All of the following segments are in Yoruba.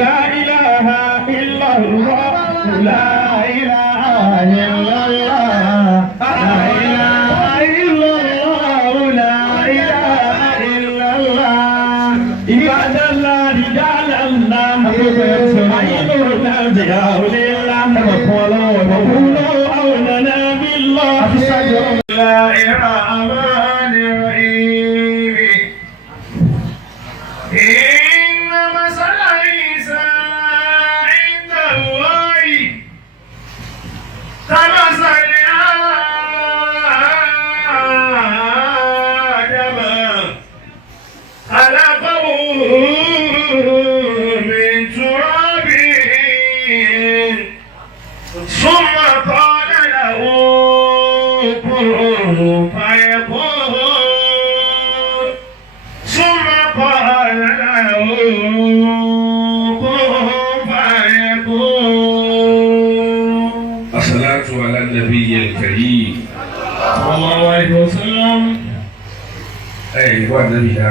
لا إله إلا الله لا إله إلا الله لا إله إلا الله لا إله إلا الله عباد الله رجال الله أيضا أنبياء لله وقولوا أولنا بالله لا الرحمن الرحيم إن مثل عيسى عند الله كمثل آدم خلقه من تراب ثم قال له كن فيكون ثم قال له كن فيكون. الصلاة على النبي الكريم صلى الله عليه وسلم. أيها النبي صلى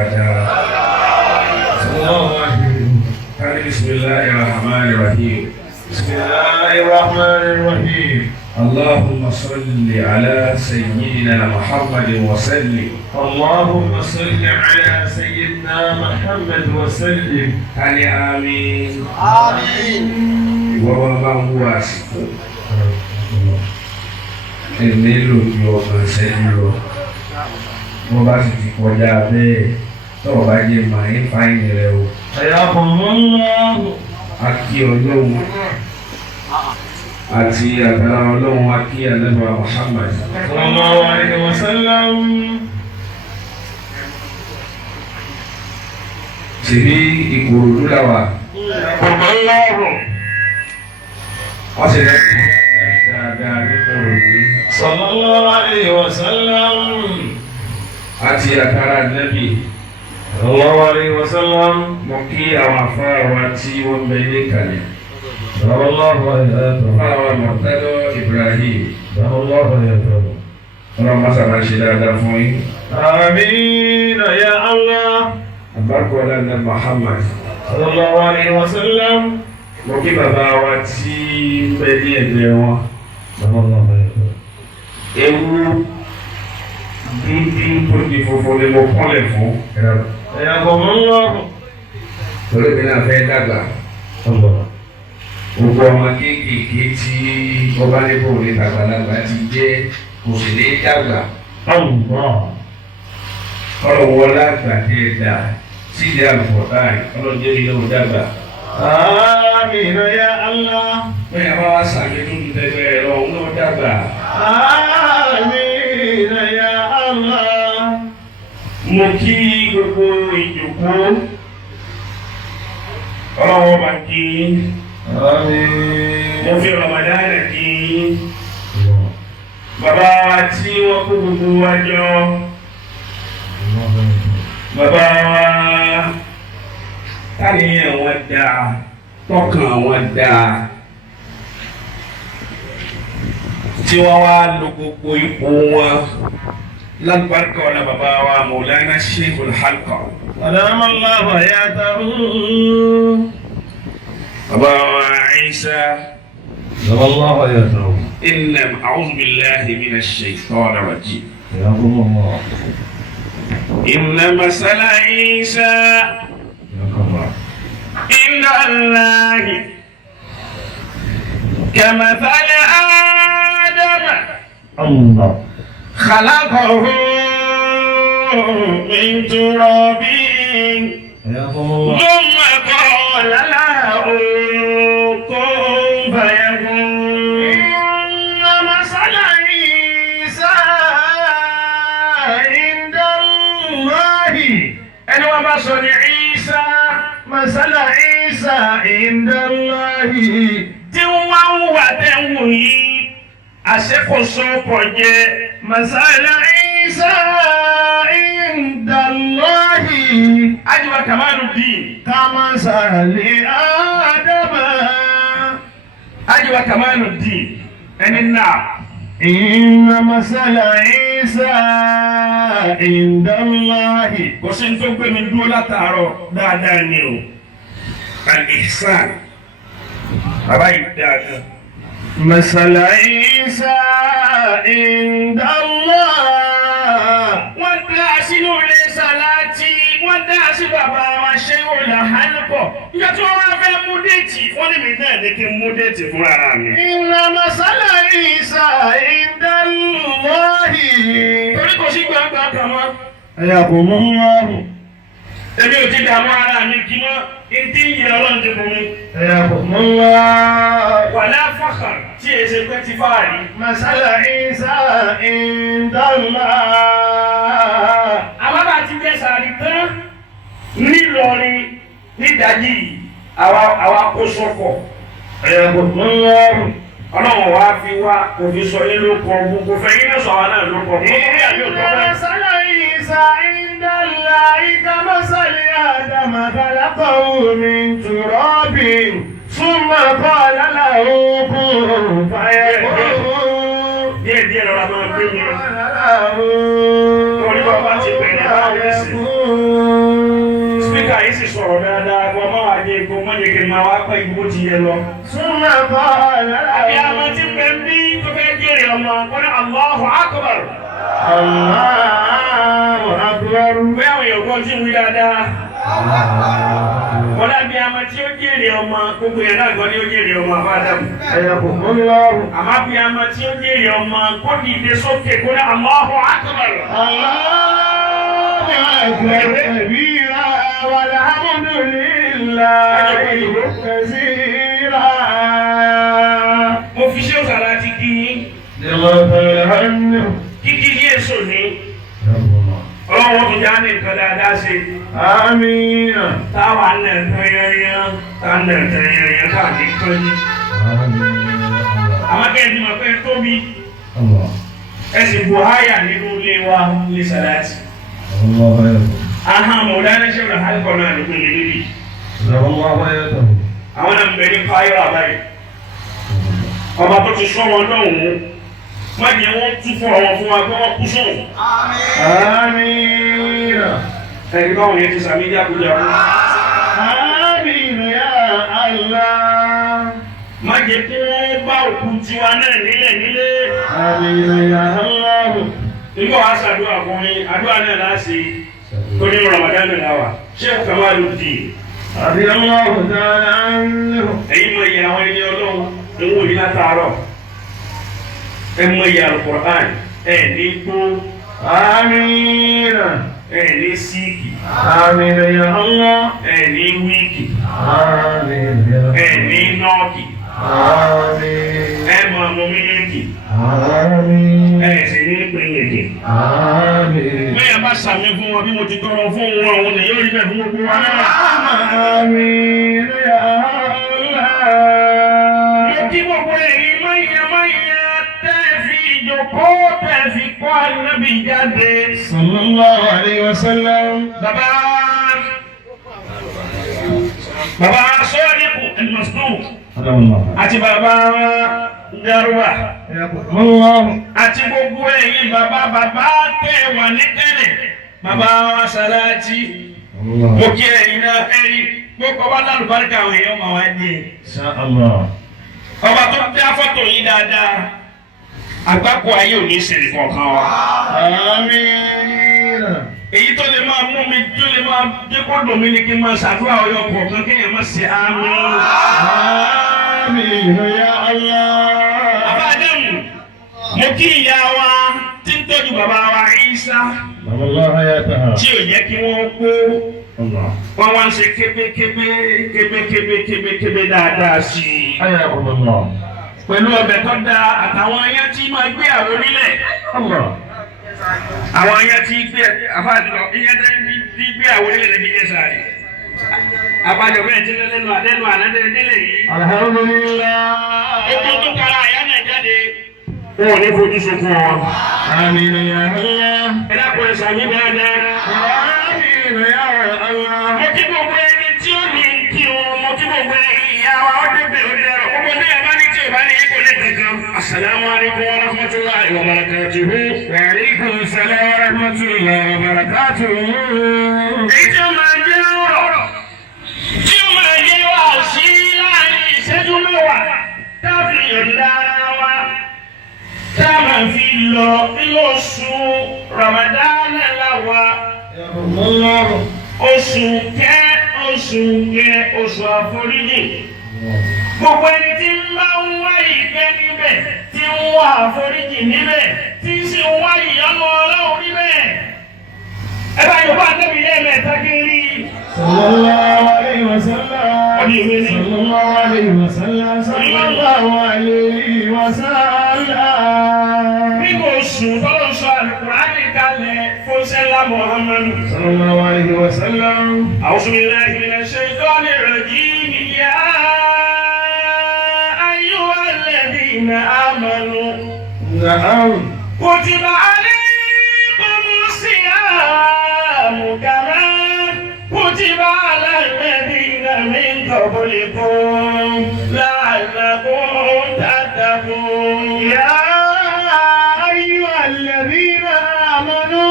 الله عليه وسلم. بسم الله الرحمن الرحيم. بسم الله الرحمن الرحيم. اللهم صل على سيدنا محمد وسلم. اللهم صل على سيدنا محمد وسلم. آمين. آمين. وما هو أسفل èmélòó ni ọmọ ìṣẹ́jú lọ wọ́n bá sì ti kọjá bẹ́ẹ̀ tọ́wọ́ bá jẹ́ màá ń fáìní rẹ o. ẹ̀yà kan mọ́ ńlá. a kí ọlọ́run àti àgbàlá ọlọ́run a kí ànábì Muhammad sallallahu alaihi wasallam. ṣèbí Ìkòròdú làwà. ọ̀pọ̀ ńlá rọ̀. wọ́n sì rẹ̀ dáadáa nínú òní. sallallahu alaihi wasallam. àti àkàrà Nábì sallallahu alaihi wasallam. mo kí àwọn afárá wa tí wọ́n bẹ ní kalẹ̀. sallallahu alaihi wasallam. afárá wa Murtada Ibrahim. sallallahu alaihi wasallam. ọlọ́run má sábà ṣe dáadáa fún yín. àmín ya Allah. àbákọ́ ọ̀lànà Muhammad sallallahu alaihi wasallam. mo kí bàbá wa tí bẹ ní ẹgbẹ́ wọn. ewu dúdú tó di funfun ni mo kọ́lẹ̀ fún. ẹ̀yà kò mọ́ ń lọ́rùn. torí mi náà fẹ́ dàgbà. gbogbo ọmọ kéékèèké tí ọba níbo ní àgbàlagbà ti jẹ́ kò sì ní dàgbà. ọ̀rọ̀ wọlé àgbàdé ẹ̀dá sídìí àlùfọ̀tà ọlọ́jọ́ ilé ò dàgbà. Àmín ya Allah. Bẹ́ẹ̀ bá wá sàmì dúdú tẹ́gbẹ́ rẹ̀ lọ, òun náà dàgbà. Àmín ya Allah. Mo kí gbogbo ìjòkó. Ọlọ́wọ́ bá kí. Àmín. Mo fi Ramadan kí. Bàbá wa tí wọ́n kó gbogbo wa jọ. Bàbá wa káníyàn wọn dáa tọkàn wọn dáa tí wọ́n wá lo gbogbo ipò wọn lágbàkọ ọ̀nà bàbá wa Maulana Sheikhul Halqa adamallahu hayatahu bàbá wa Isa adamallahu hayatahu inna a'udhu billahi minash shaitanir rajim inna masala Isa عند الله كمثل آدم الله خلقه من تراب ثم قال له كن فيكون إن مثل عيسى عند الله أنا وبصر عيسى مثل عيسى عند الله tí wọ́n wà tẹ̀wọ̀n yìí àṣekọ̀sọ kọ̀ jẹ́ masala Isa inda Allahi ajiwa Kamaluddin kamasali Adama ajiwa Kamaluddin ẹni náà inna masala Isa inda Allahi kò sí tó gbé mi dúró látàárọ̀ dáadáa ni o al-ihsan bàbá yìí dáa gan. مثل عيسى عند الله. wọ́n dá sínú ilé sàláàtì wọ́n dá sí bàbá wa ṣé wò là hálùkọ̀. ìjọ tí wọ́n wá fẹ́ mú déètì wọ́n ní mi náà ní kí n mú déètì fún ara mi. إن مثل عيسى عند الله. torí kò sí gbàgbà kan mọ́. حياكم الله. èmi ò ti dààmú ara mi kí mọ́ etí ìyẹn ọlọ́run ti fún mi. حياكم الله. wàlá fàkà tí èyí ṣe pé ti fáàrí. مثل عيسى عند الله. àwọn bá ti jẹ sàrí tán nílọrin nídàájí àwa kó sọ́kọ̀. حياكم الله. ọlọ́run wá fi wá òfin sọ yín ló kọ gbogbo fẹ́ yín lọ́sọ̀ àwọn náà ló kọ. مثل عيسى عند الله كمثل آدم خلقه من تراب ثم قال له كن فيكون. díẹ̀ díẹ̀ lọ́la máa gbé mi. orí bàbá ti bẹ̀rẹ̀ báwo ní sí. spíkà yìí sì sọ̀rọ̀ dáadáa kó máa wà ní egbò mọ́nyẹ̀kẹ́ máa wá pẹ́ ìgbó ti yẹ lọ. ثم قال له. àbí àwọn tí ń bẹ ń bí tó fẹ́ jèrè ọmọ kọ́ni Allahu Akbar. Allahu Akbar. bẹ́ẹ̀ àwọn èèyàn kan ti ń wí dáadáa. kọ́dà bí ama tí ó jèrè ọmọ gbogbo yẹn náà gbọ́ ni ó jèrè ọmọ àbádàmù. حياكم الله. àmọ́ bí ama tí ó jèrè ọmọ kó dìde sókè kó ní Allahu Akbar. الله أكبر كبيرا والحمد لله كثيرا. mo fi ṣé òsàlà ti kí yín. الله خير عنه. kíkí ní èso ní. ọlọ́wọ́ tó já ní nǹkan dáadáa ṣe. آمين. táwa ń nà tán yẹnyẹn tá ń nà tán yẹnyẹn tá ní kánjú. àmọ́ kẹ́ ẹ ti mọ̀ pé tóbi ẹ sì bu háyà nínú ilé wa ní sàláàtì. aha mọ̀lánà ṣe wọ́n hálùkọ́ náà ní pẹ̀lú níbi. àwọn náà ń bẹ ní káyọ̀ àbáyé. ọba tó ti sọ wọn lọ́hùn-ún má jẹ́ wọ́n tún fún ọmọ fún wa pé wọ́n kú sóhùn. آمين. ẹ̀rí báwọn yẹn ti sàmì jákujáku. آمين يا الله. má jẹ́ kí wọ́n bá òkú tiwa náà nílẹ̀ nílé. آمين يا الله. nígbà wàá ṣàdúrà fún yín àdúrà náà láti torí Ramadan náà wà Sheikh Kamaluddin. رضي الله تعالى عنه. ẹ̀yin mọ iye àwọn ẹni ọlọ́run ń wò ní látàárọ̀ ẹ mọ iye Al-Qur'an ẹ ní gbó آمين. ẹ ní síìkì آمين يا الله. ẹ ní wíìkì آمين يا ẹ ní nọ́ọ̀kì آمين. ẹ mọ ọmọ mílíkì آمين. ẹ sì ní pínyèkì. آمين. bẹ́ẹ̀ bá sàmì fún wọn bí mo ti tọrọ fún wọn òun ni yóò rí bẹ́ẹ̀ fún gbogbo wa náà. آمين يا الله. mo kí gbogbo ẹ̀yin máyà tẹ́ fi ìjòkó tẹ́ fi kọ́ Ànábì jáde. صلى الله عليه وسلم. bàbá Sadiq al-Masduq àti bàbá Garba الله. àti gbogbo ẹ̀yin bàbá tẹ́ wà ní tẹ́lẹ̀ bàbá wa Salati. mo kí ẹ̀yin náà ẹ̀rí gbogbo wa lálùbáríkà àwọn èèyàn máa wá ní. إن شاء الله. ọba tó dá fọ́tò yín dáadáa àgbákò ayé ò ní ìṣẹ̀lẹ̀ kankan wa. آمين. èyí tó lè máa mú mi tó lè máa dé kó dùn mí ni kí n máa ṣàdúrà ọyọ kọ̀ọ̀kan kéèyàn má ṣe àmì. آمين يا الله. àbájáde mo kí ìyá wa tí ń tọ́jú bàbá wa Ìsá الله حياتها. tí ò jẹ́ kí wọ́n kó الله. wọ́n wá ń ṣe kébé dáadáa sí i. حياكم الله. pẹ̀lú ọbẹ̀ tó dáa àtàwọn ayé tí máa gbé àwọn onílẹ̀. الله. àwọn ayé tí gbé àfáàdùn ìyẹn tí gbé àwọn onílẹ̀ lẹ́bi jẹ́ sáré. àbájọ bẹ́ẹ̀ tí lẹ́nu ànádẹ́lẹ̀ yìí. الحمد لله. ètò tó kára àyà náà jáde. wọn ò ní fojú sunkún wọn. آمين يا الله. ẹ dákun ẹ sàmì dáadáa. آمين يا الله. mo kí gbogbo ẹni tí ó ní kí wọn mo kí gbogbo ìyá wa ó débẹ̀ ó dẹrọ gbogbo ní ẹ bá ní tí ò bá ní kò lè kankan. Assalamu alaikum wa rahmatullahi wa barakatuhu. وعليكم السلام ورحمة الله وبركاته. èyí tí ó máa jẹ́ ọ̀rọ̀ tí ó máa jẹ́ wà máa fi lọ nínú oṣù Ramadan láwa. Oṣù kẹ́ oṣù àforíjì. Gbogbo ẹni tí ń bá ń wá ìkẹ́ níbẹ̀, tí ń wá àforíjì níbẹ̀, tí ń sì ń wá ìyọ́nú Ọlọ́run níbẹ̀. Ẹ bá Yorùbá Ànábì lẹ́ẹ̀mẹ́ta kí n rí. Sallallahu alayhi wa sallam. Ọdún ìwé ni. Sallallahu alayhi wa sallam. Sallallahu alayhi wa sallam. Nínú oṣù tọ́lọ́ sọ Al-Qur'ani kalẹ̀ fún Sẹ́lá Muhammadu. Sallallahu alayhi wa sallam. A'udhu billahi minash shaitanir rajim. Ya ayyuhal ladhina amanu. Na'am. Kutiba alaykumus siyamu kama kutiba alal ladhina min qablikum la'allakum tattaqun. Ya ayyuhal ladhina amanu.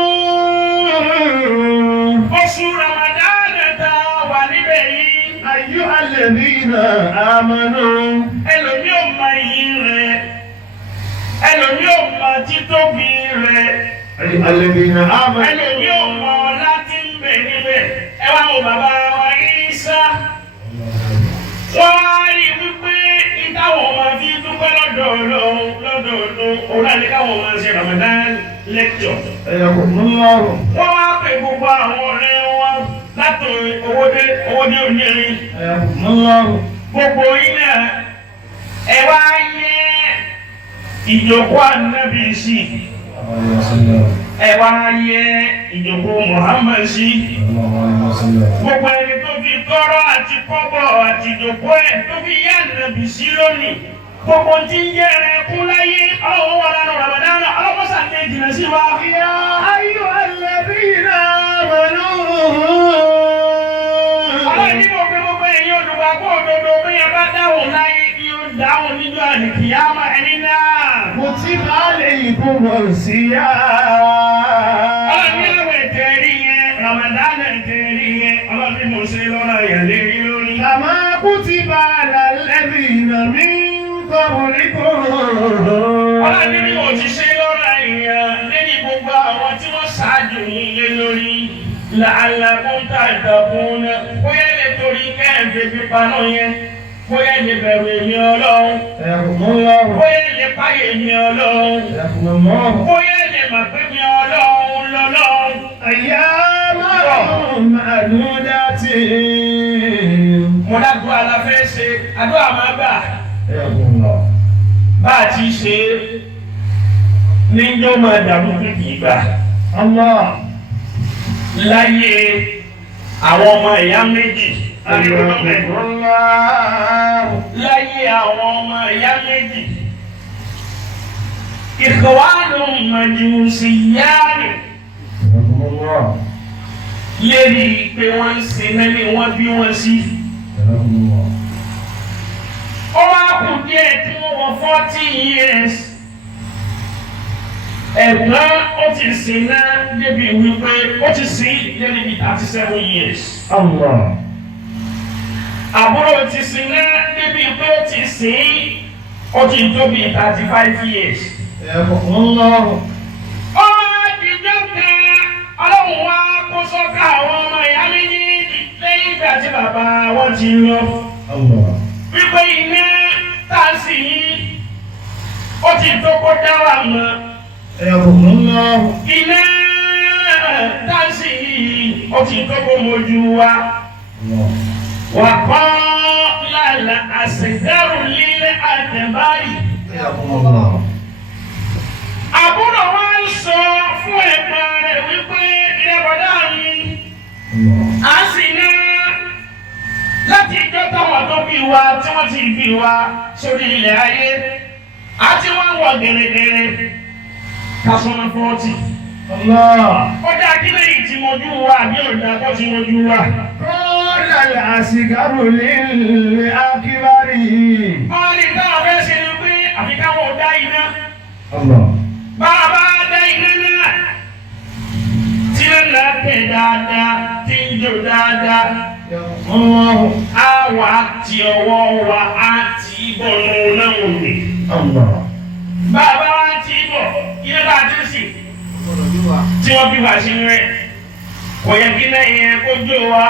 Oṣù Ramadan ta wà níbẹ̀ yìí. Ayyuhal ladhina amanu. Ẹlòmí ò mọ iyì rẹ̀, ẹlòmí ò mọ títóbi rẹ̀, Ayyuhal ladhina amanu. ẹlòmí ò mọ láti ń bẹ níbẹ̀. Ẹ wá wo bàbá wa Ìsá. Wọ́n á rí wípé ìtàwọn máa fi dúpẹ́ lọ́dọọdún òun náà ní káwọn máa ṣe Ramadan lecture. Ayakumullahu. Wọ́n wá pè gbogbo àwọn ọ̀rẹ́ wọn láti owódé onírin. Ayakumullahu. Gbogbo iná ẹ wá yẹ ìjókòó Ànábì sí. Ẹ wá yẹ ìjókòó Muhammad sí. Gbogbo ẹni tó fi tọrọ àti kọ́bọ̀ àti ìjókòó ẹ̀ tó fi yá Ànábì sí lónìí. Gbogbo tí ń jẹ́ rẹ̀ kún láyé ọlọ́wọ́ wà lánàá Ramadan ọlọ́wọ́ sàkẹ́ jìnnà sí wa. Ya ayyuhal ladhina amanu. Ọlọ́run ní gbogbo ẹ̀yin olùgbàgbọ́ òdodo bí ẹ bá dáhùn láyé kí ó dáhùn níjọ́ àlìkìyámà ẹni náà. Kutiba alaykumus siyam. Ọlọ́run ní àwẹ̀ tẹ̀rí yẹn, Ramadan tẹ̀rí yẹn, ọlọ́run ní mo ṣe lọ́nà ìyàlẹ́ rí lórí. Kama kutiba alal ladhina min qablikum. Ọlọ́run ní mo ti ṣe lọ́nà ìyàn lẹ́yìn gbogbo àwọn tí wọ́n ṣáájú yín lé lórí. La'allakum tattaqun. Bóyá lè torí kẹ́ẹ̀fẹ́ pípa náà yẹn. Bóyá lè bẹ̀rù èmi Ọlọ́run. Ayakumullahu. Bóyá lè páyé èmi Ọlọ́run. Ayakumullahu. Bóyá lè mà pé mi Ọlọ́run lọ́lọ́run. Ayyaman ma'dudatin. Mo dágbó aláfẹ́ ṣe, àdúrà máa gbà. Ayakumullahu. Bá a ti ṣe níjọ́ máa dàbí fún kì í gbà. Allah. Láyé àwọn ọmọ ìyá méjì. Láyé àwọn ọmọ ìyá méjì. Ikhwanun majusiyan. Lérí pé wọ́n ń sin mẹ́lẹ̀ wọ́n bí wọ́n sí. Ó wá kù díẹ̀ tí wọ́n wọ 40 years. Ẹ̀gbọ́n ó ti sìn náà débi wípé ó ti sìn débi 37 years. Allah. Àbúrò ti sìn náà débi pé ó ti sìn ó ti tó bí 35 years. Ayakumullahu. Ó dìjọ́ kan Ọlọ́run wá kó sọ́kà àwọn ọmọ ìyá méjèèjì lẹ́yìn ìgbà tí bàbá wọn ti lọ. Allah. Wípé iná tá a sì yí ó ti tó kó dá wà mọ́. Ayakumullahu. Iná tá a sì yí ó ti tó kó mojú wa. Wà kọ́ lálẹ́ àṣẹ̀dárò lílẹ̀ àtẹ̀bárì. Ayakumullahu. Àbúrò wa ń sọ fún ẹ̀gbọ́n rẹ̀ wípé ilé bọ̀dá mi. A sì ná láti ìjọ táwọn tó bí wa tí wọ́n ti bí wa sórí ilẹ̀ ayé. Àti wọ́n wọ̀ gẹ̀rẹ́gẹ̀rẹ́ kásánná 40. Allah. Ó dá kílẹ̀ yìí tí mojú wa àbí òdà kó ti mojú wa. Qala al-asgharu lil-akbari. Wọ́n ní táwọn fẹ́ ṣe ni pé àfi káwọn ò dá iná. Allah. Bàbá dá iná náà. Tí ó lọ pè dáadáa, tí ń jò dáadáa. Allahu. Àwa ti ọwọ́ wa á ti bọ̀ nù náà òní. Allah. Bàbá wa ti bọ̀, bá a ti sì tí wọ́n bí wá sínú rẹ̀ kò yẹ kí lẹ́yìn yẹn kó jó wa.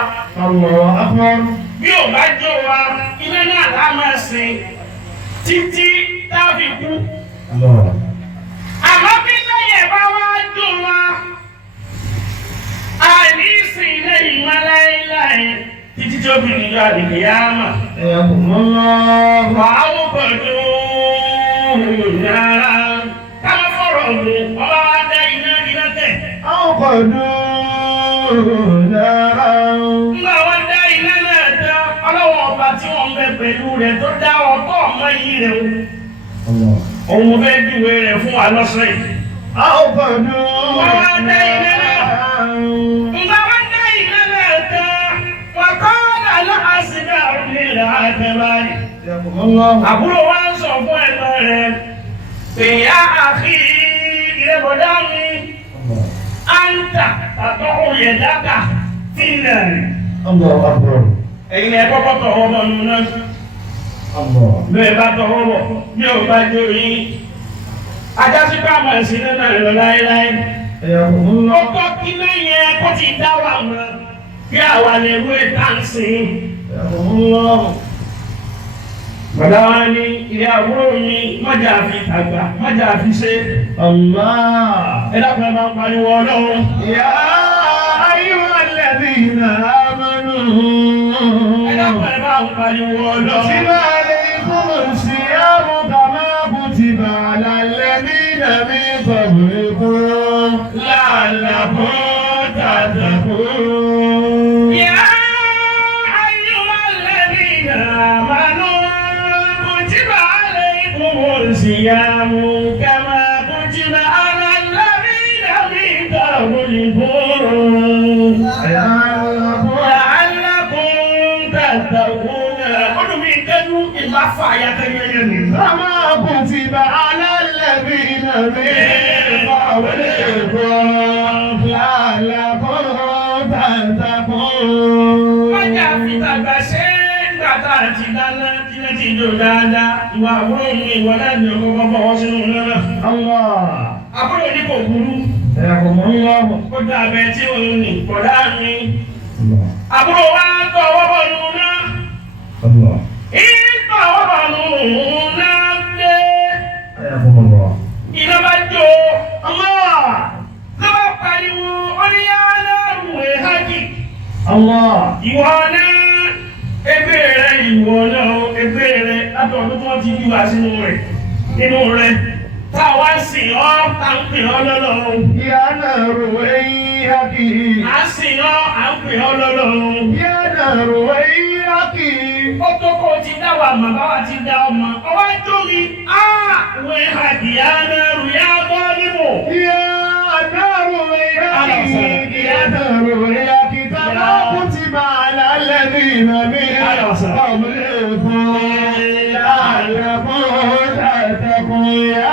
Allahu Akbar. bí ò bá jó wa iná náà lá máa sìn títí tá a fi kú. àmọ́ bí lẹ́yìn ẹ̀ bá wá jó wa àní sìn lẹ́yìn wọn láéláé títí tí ó fi níjọ àdìgbò yá mà. wàá wọ́n pẹ̀lú yàrá káwọn fọ̀rọ̀ lò ọba wa dá iná tẹ̀. àwọn pẹ̀lú yàrá. nígbà wọn dá iná náà tán ọlọ́wọ́ ọba tí wọ́n ń bẹ pẹ̀lú rẹ̀ tó dá ọkọ̀ ọmọ yìí rẹ̀ o. òun fẹ́ júwe rẹ̀ fún wa lọ́sẹ̀ yìí. àwọn pẹ̀lú wọ́n wá dá iná náà. nígbà wọn dá iná náà tán wọ́n kọ́ àlọ́ àṣìkà òrìlẹ̀ àtẹ̀báyé. àbúrò wa ń sọ fún ẹ̀gbọ́n rẹ̀ pèyà àfi ìrẹ́bọ̀dá mi àǹtà àtọ́wò yẹ̀dáka fílẹ̀. ẹ̀yin ẹ̀ kọ́kọ́ tọ̀wọ́ bọ̀ nù náà. bẹ́ẹ̀ bá tọ̀wọ́ bọ̀ bí o bá jó yín. ajásí bá mọ̀ sí nínú ẹ̀rọ láéláé. ọkọ̀ kíná yẹn kó ti dá wà mọ́ kí àwa lè wé táǹsì. Bàdá wa ní ilé àbúrò mi mọ́jà fi àgbà mọ́jà fi ṣe. Ẹ dákun ẹ máa ń pariwo ọlọ́run. Ya ayyuhal ladhina amanu. Ẹ dákun ẹ máa ń pariwo ọlọ́run. Kutiba alaykumus siyamu kama kutiba alal ladhina min qablikum la'allakum tattaqun. Ya ayyuhal ladhina amanu. الصيام كما كتب على الذين من قبلكم لعلكم تتقون. كما كتب على الذين من قبلكم لعلكم تتقون. Ọjà fìtàgbà ṣe ń gbàtà àti dáná tí jò dáadáa ìwà àbúrò ní ìwọ náà ní ọkọ̀ kọ́kọ́ wọ́n sínú náà. Àbúrò ní kò burú. Ó dá abẹ tí ó ní kọ̀dá mi. Àbúrò wa ń tọ́ ọwọ́ bọ̀ nù náà. Ìtọ́ ọwọ́ bọ̀ nù náà dé. Iná bá jó. Ló bá pariwo ó ní yàrá ìwé hájì. Ìwọ náà. Ebe rẹ̀ ìwọ náà ebe rẹ̀ látọ̀dún tó ti bí wá sínú rẹ̀ nínú rẹ̀ táwa sìn ọ́ tá ń pè ọ́ lọ́lọ́run. Ìyá náà rò ẹ̀yìn hákì. À ń sìn ọ́ à ń pè ọ́ lọ́lọ́run. Ìyá náà rò ẹ̀yìn hákì. Ó tó kó o ti dá wa mà báwa ti dá ọmọ. Ọwọ́ jó mi wé hákì ìyá náà rò yá bọ́ níbò. Ìyá náà rò ẹ̀yìn hákì. Ìyá náà rò ẹ̀yìn hákì. Tàbá kutiba ala alladhina min qablikum la'allakum tattaqun. Ya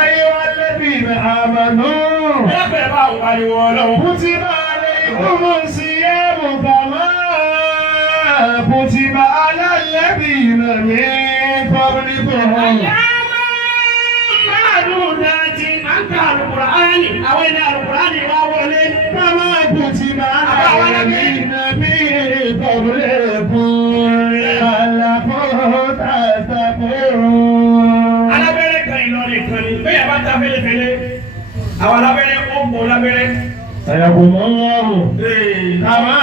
ayyuhal ladhina amanu. Ẹgbẹ́ bá ń pariwo ọlọ́run. Kutiba alaykumus siyamu kama kutiba ala alladhina min qablikum. Àwọn ẹni Al-Qur'ani wá wọlé. Kama kutiba ala alladhina min qablikum la'allakum tattaqun. Alábẹ́rẹ́ kan Ìlọrin kan ni bẹ́ẹ̀ bá ta fẹ́lẹ́fẹ́lẹ́. Àwọn alábẹ́rẹ́ ó gbọ́ lábẹ́rẹ́. Sayaqulullahu kama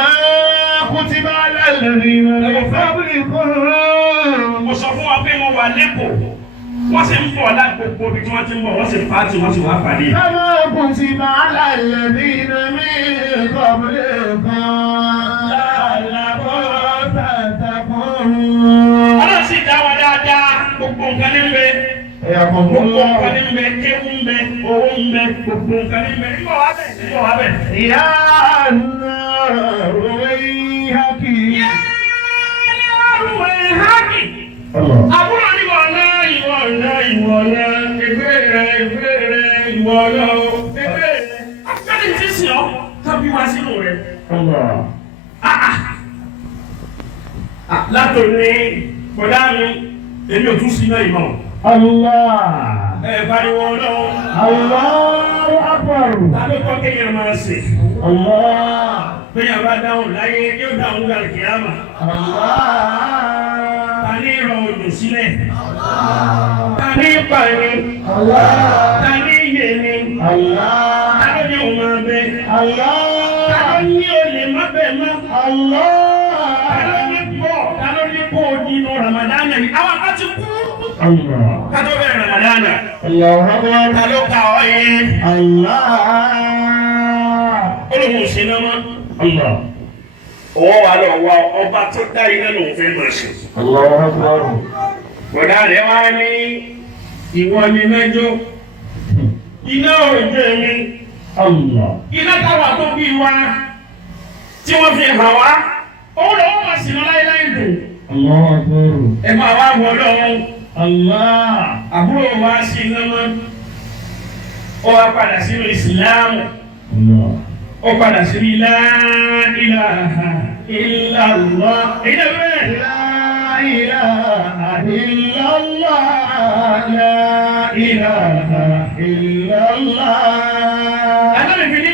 kutiba ala alladhina min qablikum. Mo sọ fún wa pé mo wà lẹ́kọ̀ọ́. Wọ́n sì ń bọ̀ lágbègbè ibi tí wọ́n ti ń bọ̀, wọ́n sì pa tí wọ́n sì wá pàdé. Kama kutiba ala alladhina min qablikum la'allakum tattaqun. Ọlọ́run sì dá wa dáadáa, gbogbo nǹkan ní bẹ. Gbogbo nǹkan ní bẹ, kéwù ń bẹ, owó ń bẹ, gbogbo nǹkan ní bẹ. Nígbà wá bẹ̀, nígbà wá bẹ̀. Ya náà wayhaki. Ya náà wayhaki. Àbúrò ní ìwọ náà, ìwọ náà, ìwọ náà, ẹgbẹ́ rẹ̀, ìwọ náà, ẹgbẹ́ rẹ̀. Akẹ́ni ti sìn ọ́, tọ́bí wá sínú rẹ̀. Látòní, kọ̀dá mi, èmi ò tún sí náà ìmọ̀. Allah. pariwo Ọlọ́run. Allahu Akbar. Ta ló kọ́ kéèyàn máa sè? Allah. Béèyàn bá dáhùn láyé yóò dáhùn gbàlè kíyámà. Allah. Ta ní ìrọ̀ òjò sílẹ̀? Ta ní ìpàdé? Allah. Ta ní ìyè ni? Allah. Ta ló ní òun máa bẹ? Allah. Ta ló ní olè má bẹ̀ mọ́? Allah. Ta ló ní pọ̀? Ta ló ní kó o nínú Ramadana ni? Àwọn kan ti kú. Allah. Ká tó bẹ̀rẹ̀ Ramadana. Allahu Akbar. Ta ló ka ọ yẹn? Allah. Olóhùn ṣe náà mọ́. Allah. Ọwọ́ wa lọ wá ọba tó dá iná lòun fẹ́ máa ṣe. Allahu Akbar. Bọ̀dá rẹ̀ wá ní ìwọ ni mẹ́jọ. Iná òjò mi. Allah. Iná táwa tó bí wa tí wọ́n fi hàn wá. Òun lọ́wọ́ máa sì lọ láéláé dùn. Allahu Akbar. Ẹ máa wá wọ lọ́wọ́. Allah. Àbúrò wa sí iná mọ́. Ó wá padà sínú ìsìláàmù. Allah. Ó padà sí la ilaha illallah. Èyí náà bẹ́ẹ̀. La ilaha illallah. La ilaha illallah. Ànábì fi ní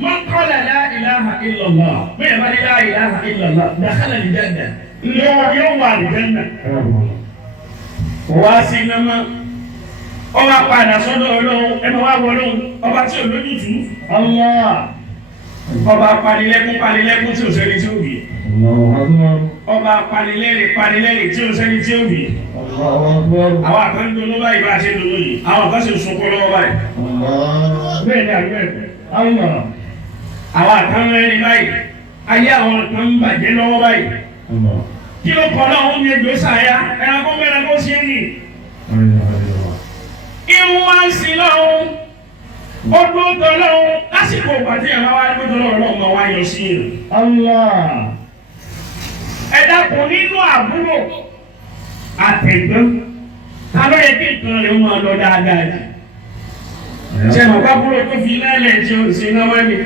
man qala la ilaha illallah. Bẹ́ẹ̀ bá ní la ilaha illallah. Dakhala al-janna. Yóò wà al-janna. Wá sí iná mọ́. Ó wá padà sọ́dọ̀ Ọlọ́run. Ẹ máa wá wọ Ọlọ́run. Ọba tí ò lójútùú. Allah. Ọba panilẹ́kún tí ò sẹ́ni tí ó bì. Allahu Akbar. Ọba panilẹ́rìn tí ò sẹ́ni tí ó bì. Allahu Akbar. Àwọn àkàn dunu báyìí bá a ṣe dunu yìí. Àwọn àkàn sì ń sunkún lọ́wọ́ báyìí. Allah. Bẹ́ẹ̀ ni àgbẹ̀. Allah. Àwọn àkàn rẹ́rìn báyìí. Ayé àwọn kan ń bàjẹ́ lọ́wọ́ báyìí. Allah. Kí ló kọ́ náà ó ní ẹjọ́ sàáyá? Ẹranko mẹ́rin kó ṣe é nì. Irun wá ń sin lọ́hùn. Ó dúró tọ́ lọ́hùn. Lásìkò pàtí ẹ̀ máa wá dúró tọ́ lọ́hùn lọ́hùn máa wá yọ sí i. Allah. Ẹ dákun nínú àbúrò àtẹ̀gbọ́n. Ta ló yẹ kí nǹkan rẹ̀ máa lọ dáadáa jù? Ṣé bàbá àbúrò tó fi lẹ́lẹ̀ tí ó ṣe náà wá ní?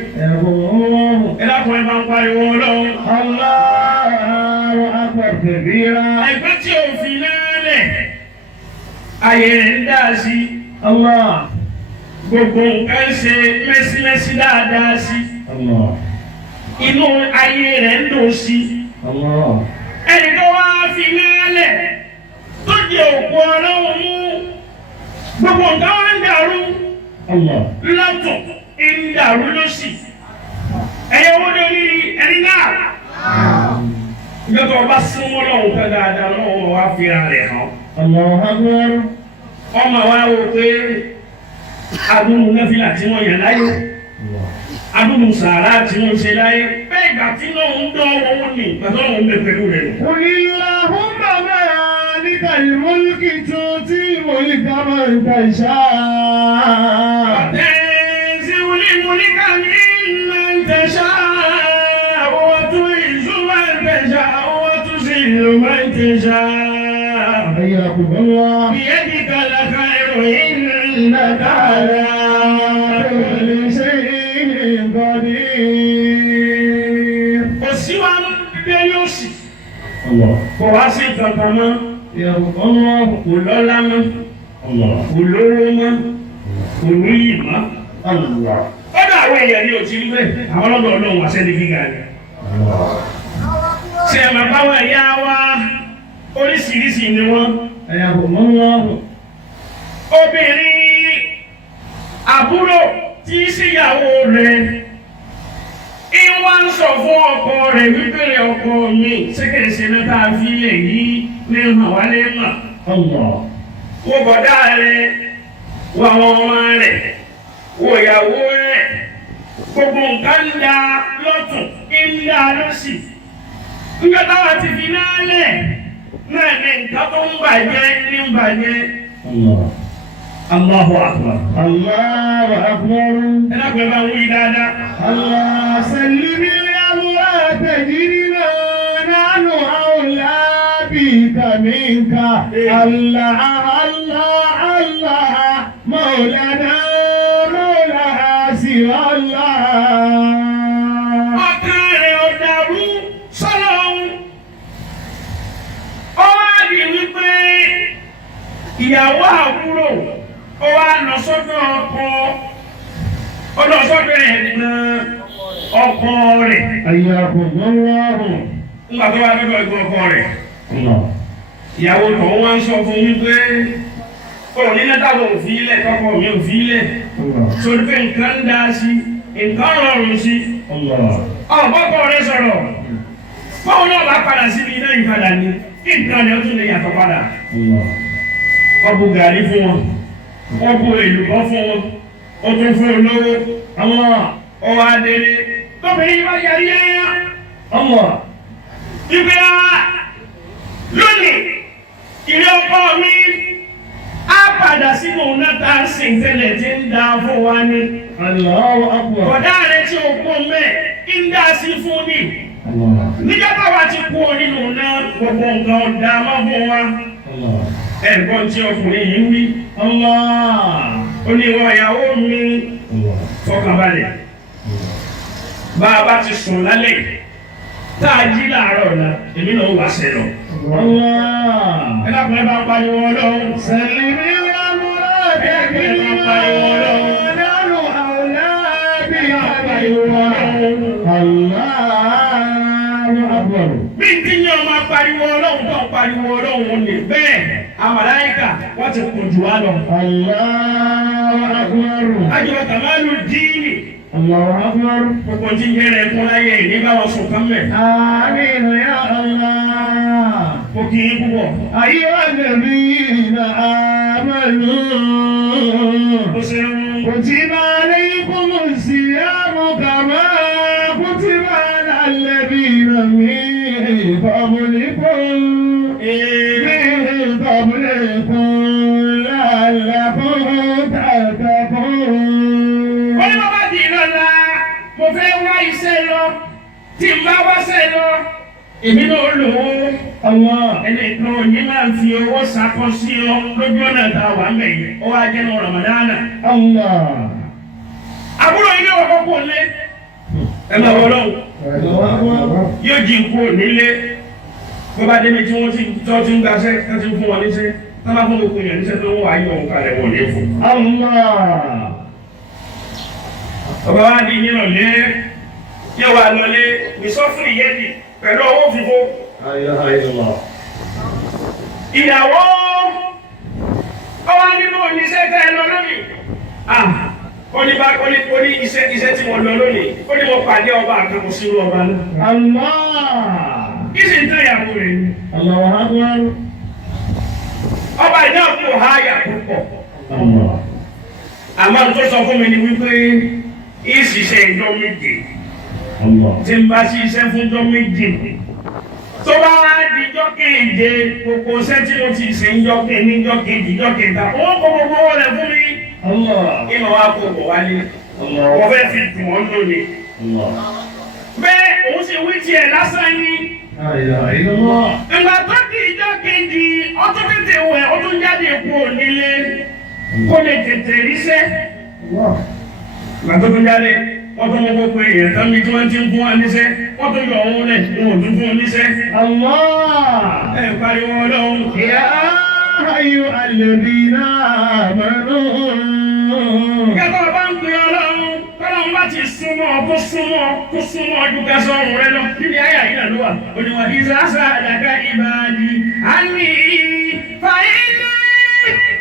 Ẹ dákun ẹ máa ń pariwo Ọlọ́run. Allahu Akbar kabira. Ẹgbẹ́ tí ò fi lẹ́lẹ̀. Ayé rẹ̀ ń dá sí. Allah. Gbogbo nǹkan ṣe mẹ́símẹ́sí dáadáa sí. Allah. Inú ayé rẹ̀ ń dùn sí. Allah. Ẹni tó wá fi lẹ́lẹ̀ tó jẹ òkú Ọlọ́run mú. Gbogbo nǹkan wá ń dàrú. Allah. Lọ́tọ̀ ń dàrú lọ́sì. Ẹyẹ owó lórí ẹni náà. Ìjọba ọba súnmọ́ lọ́wọ́ kan dáadáa lọ́wọ́ wa fi ra rẹ̀ hàn. Allahu Akbar. Ọmọ wa wò pé agbóhùn nẹ́fìlà tí wọ́n yàn láyé. Agbóhùn sàárà tí wọ́n ṣe láyé. Bẹ́ẹ̀ ìgbà tí náà ń dán owó ní ìgbàdàn òun bẹ pẹ̀lú rẹ̀ nù. Qul Allahumma malikal mulki tu'til mulka man tasha'. وتنزع الملك ممن تشاء وتعز من تشاء وتذل من تشاء حياكم الله. بيدك الخير إنك على كل شيء قدير. òsínwá bẹ́ẹ̀ yóò sì Allah. kò wá sí kankan mọ́ حياكم الله. kò lọ́lá mọ́ Allah. kò lówó mọ́ kò níyì mọ́. Allah. Ó dà àwọn èèyàn ní òtí rí bẹ́ẹ̀ àwọn ọlọ́dọ̀ Ọlọ́run wà sẹ́ni gíga ni. Ṣé ẹ̀ máa báwọn ẹ̀yà wa oríṣiríṣi ni wọ́n? حياكم الله. Obìnrin àbúrò tí í ṣèyàwó rẹ̀ ìwà ń sọ fún ọkọ rẹ̀ wípé ọkọ mi ṣékèṣe náà tá a fi lè yí ní hàn wálé mà. Allah. Wo bọ̀dá rẹ̀, wo àwọn ọmọ rẹ̀, wo ìyàwó rẹ̀, gbogbo nǹkan ń da lọ́tún, ń da lọ́sì. Nígbà táwa ti fi lálẹ̀ náà ní nǹkan tó ń bàjẹ́ ní ń bàjẹ́. Allah. Allahu Akbar. Allahu Akbar. Ẹ dákun ẹ bá wí dáadáa. Allah sallimi al-amwat tajrina nahnu awla bika minka. Allah Allah Allah maulana maula siwa Allah. Ọkàn rẹ̀ ò dàrú sọ́lọ́hún. Ó wá di wípé ìyàwó àbúrò ó wá lọ sọ́dọ̀ ọkọ ó lọ sọ́dọ̀ ẹ̀gbọ́n ọkọ rẹ̀. ayé àkùnkùn lọ́rùn. nígbà tó wá lọ́dọ̀ ẹ̀gbọ́n ọkọ rẹ̀ ìyàwó tó wá ń sọ fún wípé ọ̀rọ̀ nínú táwọn òfin ilẹ̀ tọkọ mi òfin ilẹ̀ sórí pé nǹkan ń dá sí nǹkan rọrùn sí ọ̀pọ̀pọ̀ rẹ̀ sọ̀rọ̀ fóun náà bá padà síbi iná ìpadà ní kí nǹkan rẹ̀ ó tún lè yàtọ̀ padà. ọ̀bù gàrí fún wọn wọ́n bu èlùbọ́ fún wọn ó tún fún olówó àwọn ọwọ́ adélé tóbìnrin bá yarí ẹ̀yà ọmọ ìgbé lónìí ìrẹ́ ọkọ mi á padà sínú náà sìn tẹ́lẹ̀ tí ń da fún wa ní. Bọ̀dá rẹ̀ tí ó kún mẹ́ ń dá sí fún ní. Níjọ́ táwa ti kú nínú náà gbogbo nǹkan ọ̀dà máa fún wa. Ẹ̀gbọ́n tí ọkùnrin yìí ń wí. Ó ní ìwọ ìyàwó mi fọkànbalẹ̀. Bá a bá ti sùn lálẹ́ tá a jí láàárọ̀ ọ̀la èmi náà wà sẹ́lọ̀. Ẹ dákun ẹ bá ń pariwo Ọlọ́run. Sẹ̀lìmí lámúra tẹ̀bí pariwo Ọlọ́run. Lọ́rùn àwòlá bí pariwo Ọlọ́run. Allahu Akbar. Bí n ti ní ọmọ pariwo Ọlọ́run tó pariwo Ọlọ́run ní bẹ́ẹ̀ àmàláyíkà wọ́n ti kùn jù wá lọ. Allahu Akbar. Ajọ́ kàmálù díìnì. Allahu Akbar. Gbogbo tí ń yẹrẹ fún láyé ní báwọn sùn kán mẹ́. Àmín ya Allah. Mo kì í púpọ̀. Ayyuhal ladhina amanu. Kutiba alaykumus siyamu kama kutiba alal ladhina min qablikum. Min qablikum la'allakum tattaqun. Mo fẹ́ wá iṣẹ́ lọ tí n bá wáṣẹ́ lọ èmi náà lò ó ẹnìkan ní máa ń fi owó sakọ sí ọ lójú ọ̀nà tá a wà ń bẹ̀ yìí ó wá jẹ́ ní Ramadana. àbúrò ilé ọkọ̀ kò lé ẹ máa wọ lọ́wọ́ yóò jí nkú nílé bó bá débi tí wọ́n ti ń gbaṣẹ́ ká ti ń fún wọn níṣẹ́ tá bá fún gbogbo yẹn níṣẹ́ tó ń wá yọ òun kalẹ̀ wọ̀ ní fún. Ọba wa di nínú lé yóò wá lọlé ìsọfúnni yéèdì pẹ̀lú owó fífó. Ìyàwó ọwọ́ nínú oníṣẹ́ tẹ́ ẹ lọ lónìí. Ó ní iṣẹ́ tí mo lọ lónìí. Ó ní mo pàdé ọba àkàkọ́ sínú ọba náà. Kí sì ń tẹ́ ìyàwó rẹ̀ ni? Ọba ìná kò háyà púpọ̀. Àmọ́ tó sọ fún mi ni wípé ìṣiṣẹ́ ìjọ méje tí n bá ṣiṣẹ́ fún ìjọ méje tó bá wá di ìjọ kéde gbogbo iṣẹ́ tí mo ti ṣe ìjọ kéde ìjọ kejì ìjọ kẹta ó kó gbogbo owó rẹ̀ fún mi ìmọ̀ wa kó bọ̀ wálé wọ́n fẹ́ fi dùn ọ́n lónìí bẹ́ẹ̀ òun sì wí tiẹ̀ lásán ní ìgbà tó di ìjọ kejì ọtún tètè wẹ̀ ọtún jáde kúrò nílé kó lè tètè ríṣẹ́. Gbàtọ́ tó jáde, wọ́n tún mú gbogbo èèyàn tán bí tí wọ́n ti ń fún wa níṣẹ́, wọ́n tún yọ òun lẹ̀ ní òtún fún níṣẹ́. Ẹ pariwo Ọlọ́run. Ya ayyuhal ladhina amanu. Kẹ́kọ̀ọ́ bá ń pè Ọlọ́run, kọ́lọ́run bá ti súnmọ́ tó súnmọ́ ojú kẹsàn-án rẹ lọ. Níbi ayé àyíká ló wà, òníwà ìsásá àdàkà ìbàdí, á ní fàyínà.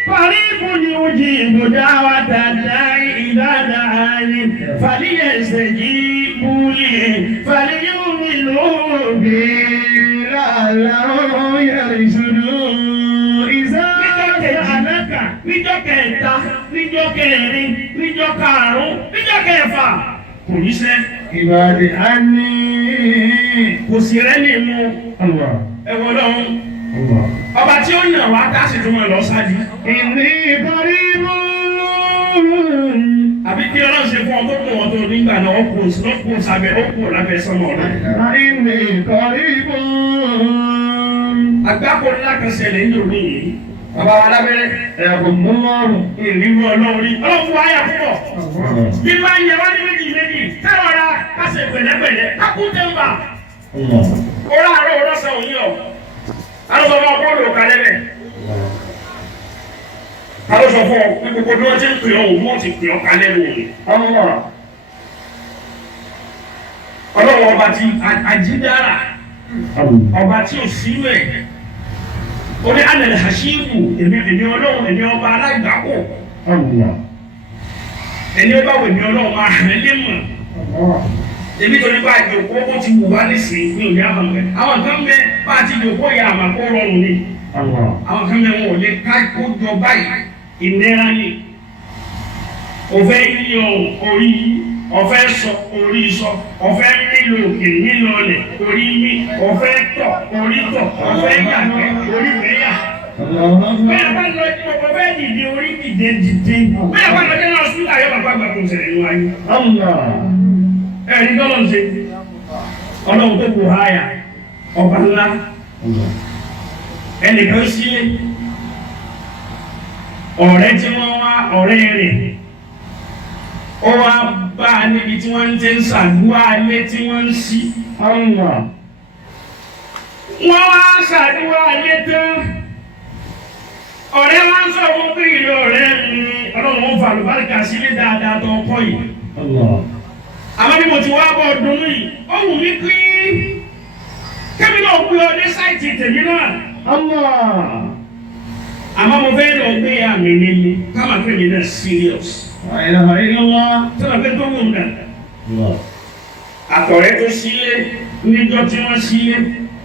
قريب يجيب دعوة الداعي إذا دعاني فليستجيبوا لي فليؤمنوا بي لعلهم يرشدون إذا جاءك níjọ́ kẹta níjọ́ kẹrin níjọ́ karùn-ún níjọ́ kẹfà kò ní sẹ́. ìbàdí á ní. kò sí rẹ́ni mú ẹ̀wọ̀n lọ́hún. Ọba tí ó yàn wá ká sì tún mọ̀ lọ sáájú. Ìní ìparí mú. Àbí kí Ọlọ́run ṣe fún ọ tó kún ọ tó nígbà náà ó kún sábẹ́ ó kún lábẹ́ sọ́mọ̀ rẹ̀. Ìní ìparí mú. Àgbákò ńlá kan ṣẹlẹ̀ ní òní yìí. Bàbá wa lábẹ́rẹ́. Ẹ̀kùn mú lọ́rùn. Ìrìnnú Ọlọ́run rí. Ọlọ́run fún wáyà púpọ̀. Bí máa ń yẹ wá ní méjì táwọn ará kásẹ̀ pẹ̀lẹ́pẹ̀lẹ́ kákú tẹ́ḿbà. Ó rà àárọ̀ òrọ̀sẹ̀ òní ọ̀. Alọ́sọ̀rọ̀ bọ́ọ̀lù kalẹ̀ bẹ̀. Káwọ́ sọ fún ọ pé gbogbo bí wọ́n ti ń pè ọ́ òun wọ́n ti pè ọ́ kalẹ́ lónìí. Ọlọ́run ọba ti ajídára ọba tí ò sínú ẹ̀. Ó ní alẹ́ Hashimu èmi ọlọ́run èmi ọba alágbàkọ̀. Ẹni ọba wò èmi ọlọ́run máa hàn lé mọ̀. Èmi tó ní bá ìjòkó ó ti wù wá nísìnyí ní òní àbàmọ́. Àwọn kan bẹ bá a ti jòkó yà àmàkó rọrùn ni. Àwọn kan bẹ wọn ò lè ká kó jọ báyìí ìnira ni. Òfẹ́ yíyan orí ọ̀fẹ́ sọ orí sọ ọ̀fẹ́ nílò òkè nílò ọ̀lẹ̀ orí mi ọ̀fẹ́ tọ̀ orí tọ̀ ọ̀fẹ́ yàgbẹ́ orí mẹ́yà. Bẹ́ẹ̀ bá lọ sí ọ̀fẹ́ dìde orí dìde. Bẹ́ẹ̀ bá lọ sí ọ̀sùn ayọ̀ bàbá àgbà tó ń ṣẹlẹ̀ ní wáyé. Ẹ̀rí tọ́lọ̀ ń ṣe ọlọ́run tó kù háyà ọba ńlá ẹnìkan sílé ọ̀rẹ́ tí wọ́n wá ọ̀rẹ́ rẹ̀ ó wá bá a níbi tí wọ́n ti ń ṣàdúrà alẹ́ tí wọ́n ń ṣí. Wọ́n wá ṣàdúrà alẹ́ tán ọ̀rẹ́ wá ń sọ fún pé ìlú ọ̀rẹ́ mi ọlọ́run ó fa àlùbáríkà sílé dáadáa tó kọ́ yìí. Àmọ́ bí mo ti wá bọ̀ ọdún yìí ó wù mí kí kébí náà gbé ọ ní sáìtì tèmi náà. Àmọ́ mo fẹ́ lọ gbé àmì nílé ká máa pè mí náà serious. Sọ́nà pé tó wù mí náà. Àtọ̀rẹ́ tó sílé níjọ́ tí wọ́n sílé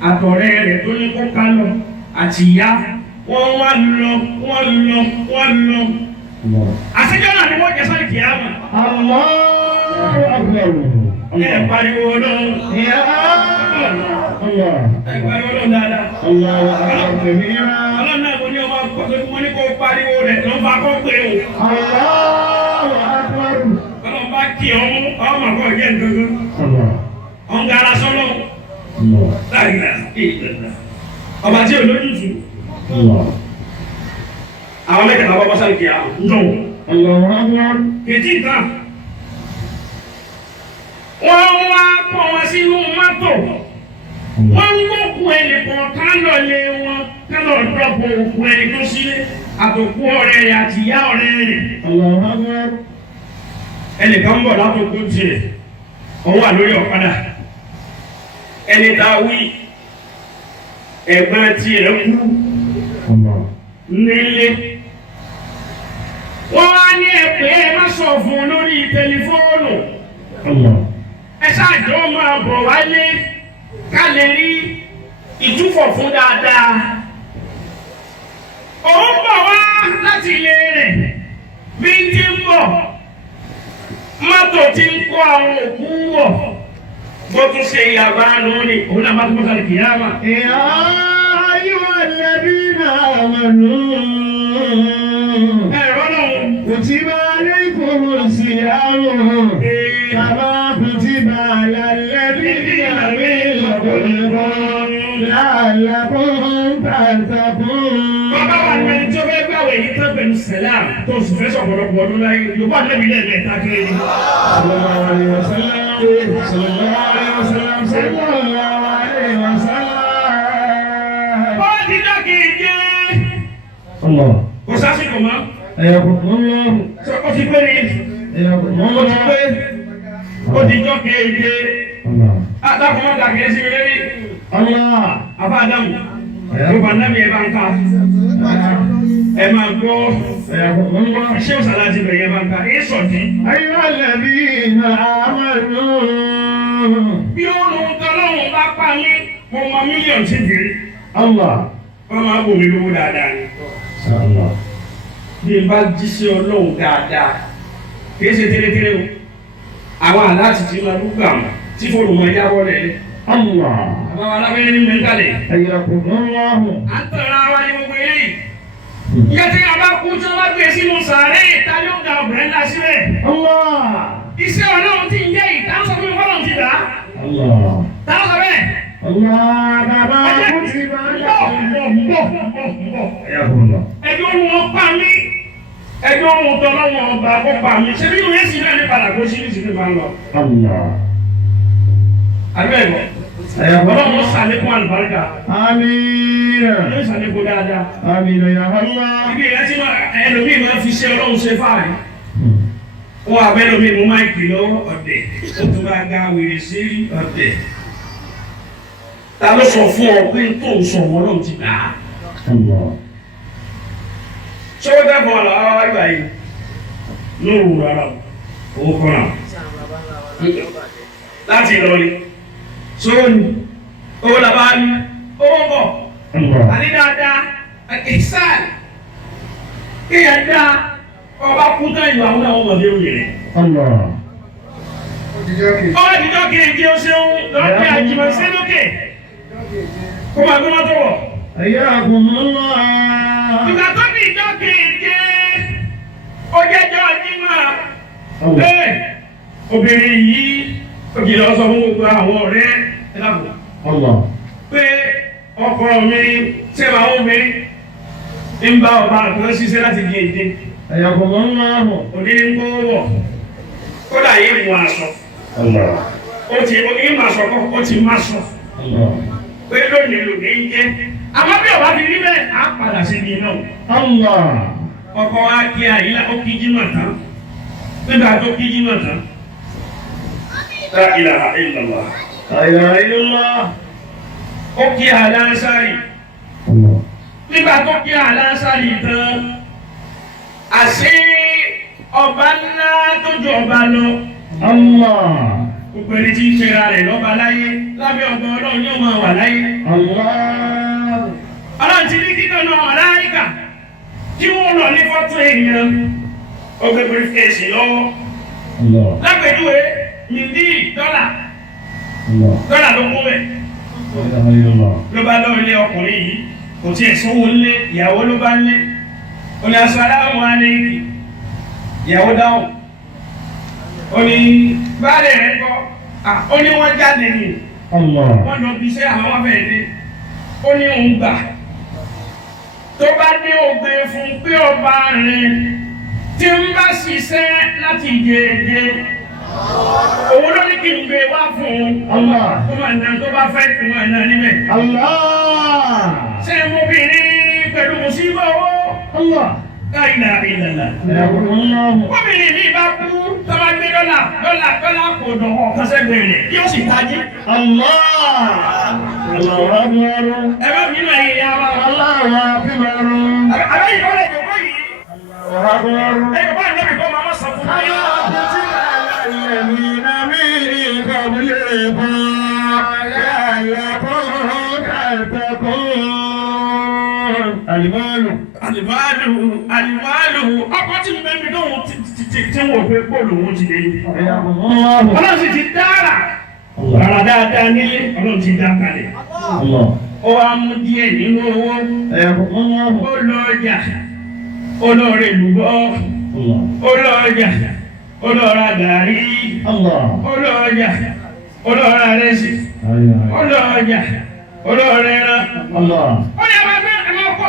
àtọ̀rẹ́ rẹ̀ tó ní kó ká lọ àti ìyá wọ́n wá lọ. Àṣejọ́ náà ni wọ́n jẹ sáré kìí àmà. Ẹ pariwo lọ́wọ́. Ẹ pariwo lọ́wọ́ dáadáa. Ọlọ́run náà kò ní ọmọ akọ́kọ́ tí wọ́n ní kó pariwo rẹ̀ ló ń bá kọ́ pé o. Ọlọ́run bá kí ọmọ àkọ́ jẹ́ nǹkan. Ọ̀ǹgá ara sọ́lọ́. Ọba tí ò lójútùú. Àwọn mẹ́tẹ̀ẹ̀ta bọ́ sáré kìí àmà. Kìí tán. Wọ́n wá pọ̀ wọn sínú mọ́tò. Wọ́n ń gbókù ẹnì kọ̀ọ̀kan lọ́lé wọn kálọ̀ dọ́pọ̀ òkú ẹni tó sílé àtòkú ọ̀rẹ́ rẹ̀ àti ìyá ọ̀rẹ́ rẹ̀. Ẹnìkan ń bọ̀ látòkú tiẹ̀, òun wà lórí ọ̀kadà. Ẹni tá a wí ẹ̀gbọ́n tiẹ̀ kú nílé. Wọ́n wá ní ẹ̀pẹ́ ẹ má sọ fún un lórí tẹlifóònù. Ẹ ṣáàjọ́ máa bọ̀ wálé ká lè rí ìtúfọ̀ fún dáadáa. Òun bọ̀ wá láti ilé rẹ̀ bí ń ti ń bọ̀. Mọ́tò ti ń kó àwọn òkú wọ̀. Bó tún ṣe ìyàbá lónìí, òun náà má tún bọ́sà lè kìí àmà. يا أيها الذين آمنوا كتب عليكم الصيام كما كتب على الذين من قبلكم لعلكم تتقون. Bàbá wa ní ẹni tí ó fẹ́ gbàwé yìí tó bẹ̀rù sẹ́lám tó sì fẹ́ sọ̀pọ̀lọpọ̀ ọdún láyé Yorùbá lẹ́bi lẹ́ẹ̀mẹ́ta kiri. Sallallahu alaihi wasallam, sallallahu alaihi wasallam, sallallahu alaihi wasallam. Ó ti dákìjẹ́. Kò sásìkò mọ́. Ó ti pé ní. Ó ti pé. Ó ti jọ́ kéèké. Àdàkùnmọ́ dàgẹ́ sí lórí. Àbá Ádámù. Gbogbo ànábì ẹ̀ bá ń ká. Ẹ máa gbọ́. Ṣé òṣàlá ti bẹ̀rẹ̀ bá ń ká? Ẹ sọ̀dí. أيها الذين آمنوا Bí ó lóun tọ́lọ́hún bá pa mí, mo mọ mílíọ̀nù sí kiri. الله Wọ́n máa bò mí lówó dáadáa ni. Bí n bá jí sí Ọlọ́run dáadáa, kì í ṣe tẹ́lẹ̀tẹ́lẹ̀ o. Àwọn aláàtì tí wọ́n gbà mọ́ tí fóònù wọn yáwọ́ rẹ̀ lé. الله Àwọn alábẹ́yẹ ní mẹ́ńtálẹ̀. حياكم الله. À ń tẹ̀ra wa ní gbogbo eléyìí. Ìyá tí a bá kú tí wọ́n bá gbé sínú sàárè ìta yóò da ọ̀bẹ̀rẹ̀ ńlá síbẹ̀. الله Iṣẹ́ Ọlọ́run ti ń jẹ́ ìta ń sọ fún mi fọ́lọ́run ti dà á. الله Ta ló sọ bẹ́ẹ̀? الله كما كتب حياكم الله. Ẹjọ́ wọn pa mí. Ẹjọ́ wọn tọ́lọ́wọ́ ọba kó pa mí. Ṣé bí wọ́n yẹn sì náà ní padà kó sí ní ìsìnkú máa ń lọ? الله Àbẹ́ ẹ̀gbọ́n. Ọlọ́run ṣàlékún àlùbáríkà. Àmín. Ọlọ́run ṣàlékún dáadáa. Àmín ya Allah. Ibi ìrántí ẹlòmíì máa fi ṣe Ọlọ́run ṣe fáàrí. Wọ́n abẹ́lòmíì mú máìkì lọ́wọ́ ọ̀dẹ̀. Ó tún bá ga wèrè sí ọ̀dẹ̀. Ta ló sọ fún ọ pé tó ń sọ wọn náà ti gbà á? Ṣé wọ́n dábọ̀ ọ̀la wá ìgbà yìí? Lóòrùn rárá owó kan náà. Láti Ìlọrin. Sọ́ọ̀nù owó làbá ní owó bọ̀. Àní dáadáa ìsáàlì. Kéèyàn dá ọba kú tán ìlú àwọn àwọn ọmọdé òye rẹ̀. Ọwọ́ ìdíjọ́ kéèké ó ṣeun lọ́pẹ́ àjìmọ̀ sí lókè. Kó máa gbé mọ́tò wọ̀. Ẹ̀yà àgùnmọ́lá. Ìgbà tó ní ìjọ kéèké, ó jẹ́jọ́ Jímọ̀. Obìnrin yìí, ó kì í lọ sọ fún gbogbo àwọn ọ̀rẹ́ ẹ̀lábùn. Pé ọkọ mi ṣe máa ń mi ń bá ọba àgbọn ṣiṣẹ́ láti di èdè. Ẹ̀yà àgùnmọ́lá. Òní ń kó wọ̀. Kódà yìí mú aṣọ. Ó ti ní màṣọ kọ́, ó ti máṣọ. Pé lónìí lòdì jẹ́. Àmọ́ bí ọba fi rí bẹ́ẹ̀, á padà sí ibi náà. Ọkọ wa kí àyílá ó kí Jímọ̀ tán. Nígbà tó kí Jímọ̀ tán. La ilaha illallah. La ilaha illallah. Ó kí àlásárì. Nígbà tó kí àlásárì tán, àṣé ọba ńlá tó ju ọba lọ. Gbogbo ẹni tí ń ṣera rẹ̀ lọ́ba láyé, lábẹ́ ọba Ọlọ́run yóò máa wà láyé. Ọlọ́run ti ní kíkọ́ náà wà láyíkà, kí wọ́n lọ ní fọ́tò èèyàn, ọgbẹ́ briefcase lọ́wọ́. Lápẹ̀júwe, mìdí dọ́là ló kún bẹ̀. Ló bá lọ ilé ọkùnrin yìí, kò tí ẹ̀ sówó lé, ìyàwó ló bá lé. Ó ní assalamu alaykum, ìyàwó dáhùn. Ó ní báàlẹ̀ rẹ̀ kọ́, ó ní wọ́n jáde ní. Wọ́n lọ bí iṣẹ́ àwọn ọmọbẹ̀ dé. Ó ní òun gbà. Tó bá dé ògbé fún pé ọba rẹ̀ tí ń bá ṣiṣẹ́ láti jẹ́ẹ̀jẹ́. Òun ló ní kí n gbé wá fún un. Ó máa nà tó bá fẹ́ kí wọ́n nà níbẹ̀. Ṣé mo bí ní pẹ̀lú mùsíbà owó? Láìlà ìlànà. Obìnrin mi bá kú tó bá gbé dọ́là kò dùn ọ̀kan sẹ́gbẹ̀ẹ́ rẹ̀ yóò sì tají. Ẹ bá mi nà ìyá wa. Àbẹ́ ìdọ́lẹ̀ ìjọba yìí. Ẹ bá ìdọ́lẹ̀ kọ́ máa sọ fún mi. Alimalu, ọkọ̀ tí mẹ́bí lóhun tí wọ́n fẹ́ bọ́ọ̀lù wọn ti lè yìí. Ọlọ́run sì ti dára. Rárá dáadáa nílé, ọlọ́run ti dá kalẹ̀. Ó wá mú díẹ̀ nínú owó. Ó lọ ọjà, ó lọ rẹ̀ lùbọ́. Ó lọ ọjà, ó lọ ra gàrí. Ó lọ ọjà, ó lọ ra rẹsì. Ó lọ ọjà, ó lọ rẹ̀ ẹran. Ó yẹ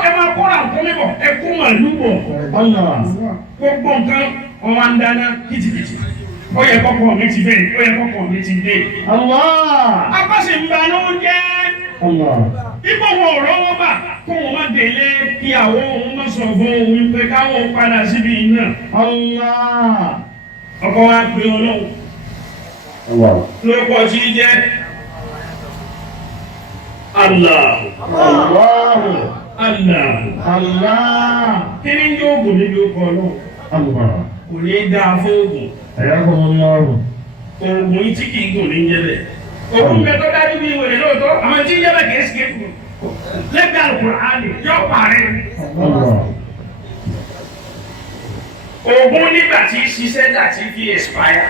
ẹ máa kóra nǹkan mímọ̀, ẹ kó màlúù bọ̀. Gbogbo nǹkan wọn wá ń dáná kìtìkìtì. Ó yẹ kọ́kọ́ mi ti bẹ́ẹ̀, ó yẹ kọ́kọ́ mi ti dé. Akọ́sì ń banú jẹ́. Ipò wọn ò rọ́wọ́ bà kó wọn má délé ìyàwó òun má sọ fún òun pé káwọn padà síbi iná. Ọkọ wa pe Ọlọ́run. Lórúkọ tí jẹ́ Allah. Kí ni yóò gùn níbi ọkọ̀ náà? Kò ní dáa fún oògùn. Oògùn yìí tí kìí gùn ní jẹ́bẹ̀. Oògùn bẹ tó dájú bí ìwé lóòótọ́, àwọn tí jẹ́bẹ̀ kìí sí kéèkù. Lẹ́gbẹ̀ẹ́ Al-Qur'ani yóò parẹ́. Oògùn nígbà tí ṣiṣẹ́ dà tí fi expire.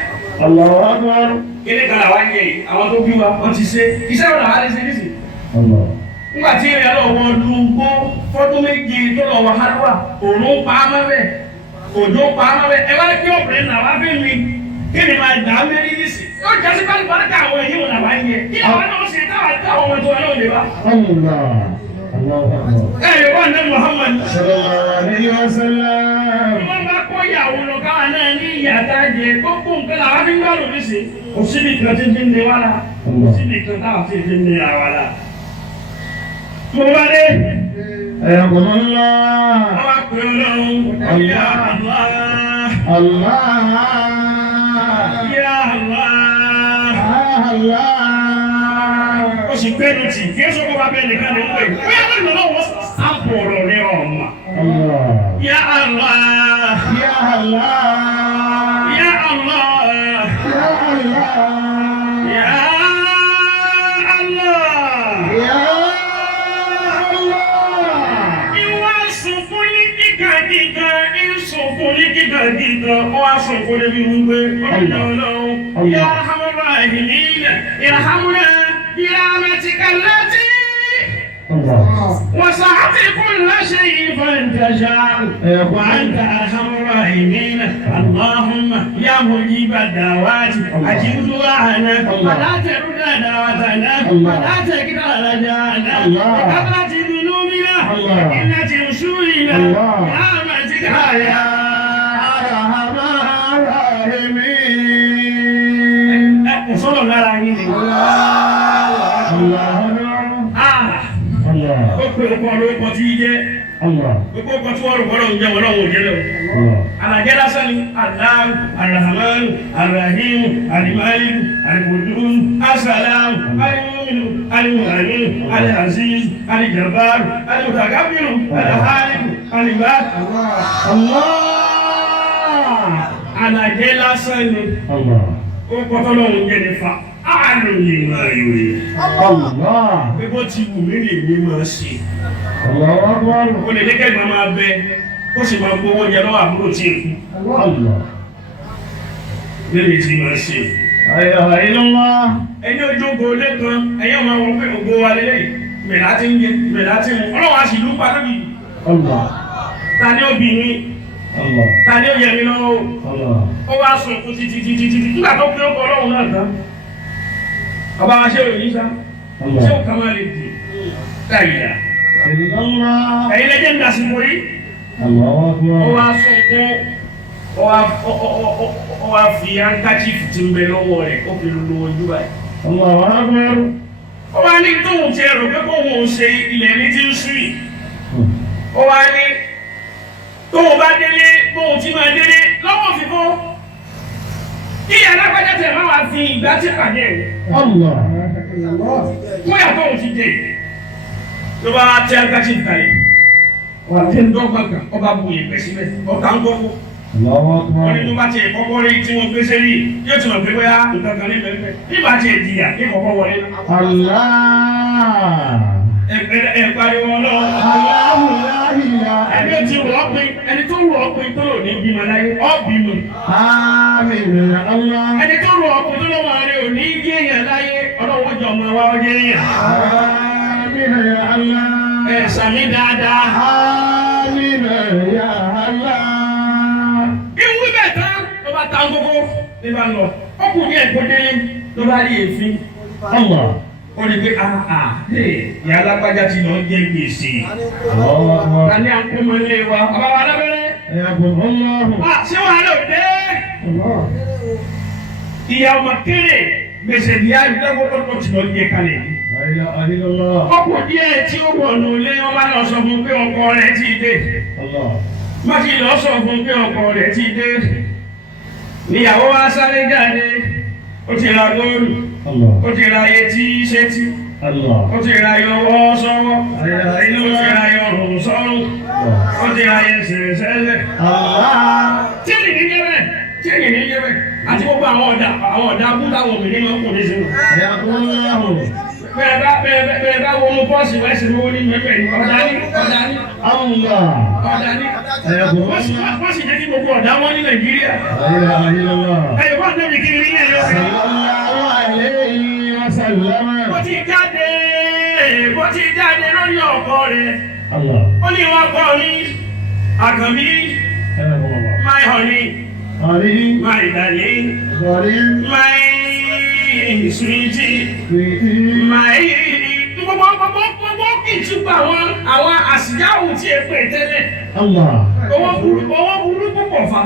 Kí ni kan làwọn yẹ yìí? Àwọn tó bí wa, wọ́n ti ṣe. Iṣẹ́ wọn làwọn á lè ṣe nísìnyí. Nígbà tí ìrìn lọ wọ́n dúgbó fọ́dún méje tó lọ wọ hálùwà, òun pa á mọ́bẹ̀, òjò pa á mọ́bẹ̀. Ẹ wá ní kí obìnrin náà wá bí mi, kí ni máa dà á mérí nísì? Yóò jẹ́ sí pálí pálí káwọn èyí wọn làwọn yẹ. Kí àwọn náà ṣe táwọn ọmọ tó wà náà lè wá. Ẹ yóò wá ní Muhammad. Wọ́n bá kó ìyàwó lọ káwọn náà ní ìyàtá jẹ gbogbo nǹkan làwọn fi ń gbàlù nísì. Kò síbi kan tí ń lé wá la. síbi kan táwọn ti fi ní àwa la. mo bá dé. حياكم الله wọ́n wá pè Ọlọ́run ya Allah. الله ya Allah. الله ó sì gbẹ́nu tì kí ó sọ kó bá bẹ́ẹ̀ nìkan ní pé bóyá lónìí lọ́wọ́ sáàpù ọ̀rọ̀ ní ọ̀ma. الله ya Allah. يا الله ya Allah. يا الله ya Allah. يا الله ìwà sunkún ní kíkàkíkà ìsunkún ní kíkàkíkà ó wá sunkún níbi wípé Ọlọ́run ya arhamar rahimin irhamna bi rahmatika allati الله وسعت كل شيء فانتشاء وأنت أرحم الراحمين اللهم يا مجيب الدعوات أجب دعاءنا ولا ترد دعوتنا ولا تكل رجاءنا بكثرة ذنوبنا وقلة رسولنا برحمتك يا أرحم الراحمين صلى الله عليه وسلم الله الله ó pè é kọ́ lórúkọ tí í jẹ́ الله gbogbo ọkọ̀ tí wọ́n rò wọ́n ń jẹ́ wọ́n lọ́wọ́ òjẹ́ lẹ́wọ̀. الله Alajẹ́ lásán ni Allah, Ar-Rahman, Ar-Rahim, Al-Malik, Al-Qudus, As-Salam, Al-Mu'min, Al-Mu'min, Al-Aziz, Al-Jabbar, Al-Mutakabbir, Al-Khaliq, Al-Ibad. الله Alajẹ́ lásán ni الله ó kọ́tọ́ lọ́wọ́ òjẹ́ ní fa. Ààrùn lè máa yòrè. الله Pé bó ti wù mí lè ní máa ṣe. الله أكبر Ó lè ní kẹ́gbọ́n máa bẹ, ó sì máa gbówó jẹ lọ́wọ́ àbúrò tí èkú. الله Lélè tí máa ṣe. لا إله إلا الله Ẹni ojú ogo lẹ́kan, ẹ̀yọ́ máa wọ́n pé ògo wa lélẹ̀ mẹ̀lá tí ń jẹ, mẹ̀lá tí ń mú. Ọlọ́wọ́ a sì lú pa lóbi. الله Ta ni ó bì mí? الله Ta ni ó yẹ mi lọ́wọ́? الله Ó wá sùn kú títí. Nígbà tó pé ó kọ Ọlọ́run náà tán. Ọba wa ṣé òyìn sá? Ṣé ò kàn máa lè dì? Káyìí. إلا الله Ẹ̀yin lẹ́jẹ̀ ń dasìkò yìí. الله Ó أكبر wá sùn kún. Ó wá fi handkerchief tí ń bẹ lọ́wọ́ rẹ̀ ó fi lu ojú báyìí. الله أكبر Ó wá ní tóun ti ẹ̀rọ pé kóun ò ṣe ilẹ̀ ní tí ń sú yìí. Ó wá ní tóun bá délé bóun ti máa délé lọ́wọ́ fífọ́. Kí alágbájá tẹ̀ máa wá fi ìgbà tí pàdé rẹ̀. الله Fún yàtọ̀ òun ti dé. Ló bá tẹ handkerchief kalẹ̀. Wà á tẹ́ ń dọ́gba kan, ọba bu ìpè sílẹ̀, ọ̀tá ń gbọ́ fún. الله Wọ́n ní tó أكبر bá tiẹ̀ kọ́kọ́ rí tí wọ́n gbé sẹ́rí yóò ti mọ̀ pé bóyá nǹkan kan ní bẹ́ẹ̀ nígbà tí ẹ̀ jìyà ní kọ́kọ́ wọlé. الله Ẹ pariwo náà. الله لا إله Ẹni ó ti rọ̀ ọ́ pin, ẹni tó rọ̀ ọ́ pin tó lò ní bímọ láyé, ọ́ bímọ. آمين يا الله Ẹni tó rọ̀ ọ́ pin tó lọ́wọ́ rẹ̀ ò ní gé èèyàn láyé, ọlọ́wọ́ jọ ọmọ wa ó jẹ́ èèyàn. آمين يا الله Ẹ sàmì dáadáa. آمين يا الله Ìwú bẹ̀ tán ló bá ta gbogbo ní bá lọ. Ọkùnrin ẹ̀ kó délé ló bá rí èéfín. الله Ó rí pé ìyá alágbájá ti lọ jẹ gbèsè. الله أكبر Ta ni à ń kó mọ ilé wa? Bàbá wa lábẹ́rẹ́. حياكم الله Ṣé wàá lò dé? الله Ìyá ọmọ kéré gbèsè ìyá ìdáwọ́pọ̀ ti lọ jẹ kalẹ̀. لا إله إلا الله Ọkọ̀ díẹ̀ tí ó wọ̀ nù lé wọn bá lọ sọ fún pé ọkọ rẹ̀ ti dé. الله Má ti lọ sọ fún pé ọkọ rẹ̀ ti dé. Níyàwó wa sáré jáde. Ó ti ra góòlù. الله Ó ti ra etí sétí. الله Ó ti ra yọwọ́ sọ́wọ́. Ó ti ra yọrùn sọ́rùn. Ó ti ra ẹsẹ̀ sẹ́lẹ̀. الله Tíyẹ̀nì ní jẹ́bẹ̀. Tíyẹ̀nì ní jẹ́bẹ̀. Àti gbogbo àwọn ọ̀dà abúlé àwọn obìnrin máa ń kò ní sínú. حياكم الله Bẹ́ẹ̀ bá wọnú bọ́ọ̀sì wẹ́sì lówó ní mẹ́fẹ́ ní ọ̀dà ní. الله Ọ̀dà ní. حياكم الله Wọ́n sì jẹ́ kí gbogbo ọ̀dà wọn ní Nàìjíríà. لا إله إلا الله Ẹ̀yọ̀ bá débi kiri ní ẹ̀yọ́. صلى الله عليه وسلم Bó ti jáde lórí ọkọ rẹ̀. الله Ó ní wọ́n kọ́ ní Àkànbí, حياكم الله my honey, عليه my darling, ظالم my sweetie, سويتي my gbogbo kì í túbọ̀ àwọn àṣìyáwó tí ẹ pè tẹ́lẹ̀. الله Owó burú púpọ̀ fa.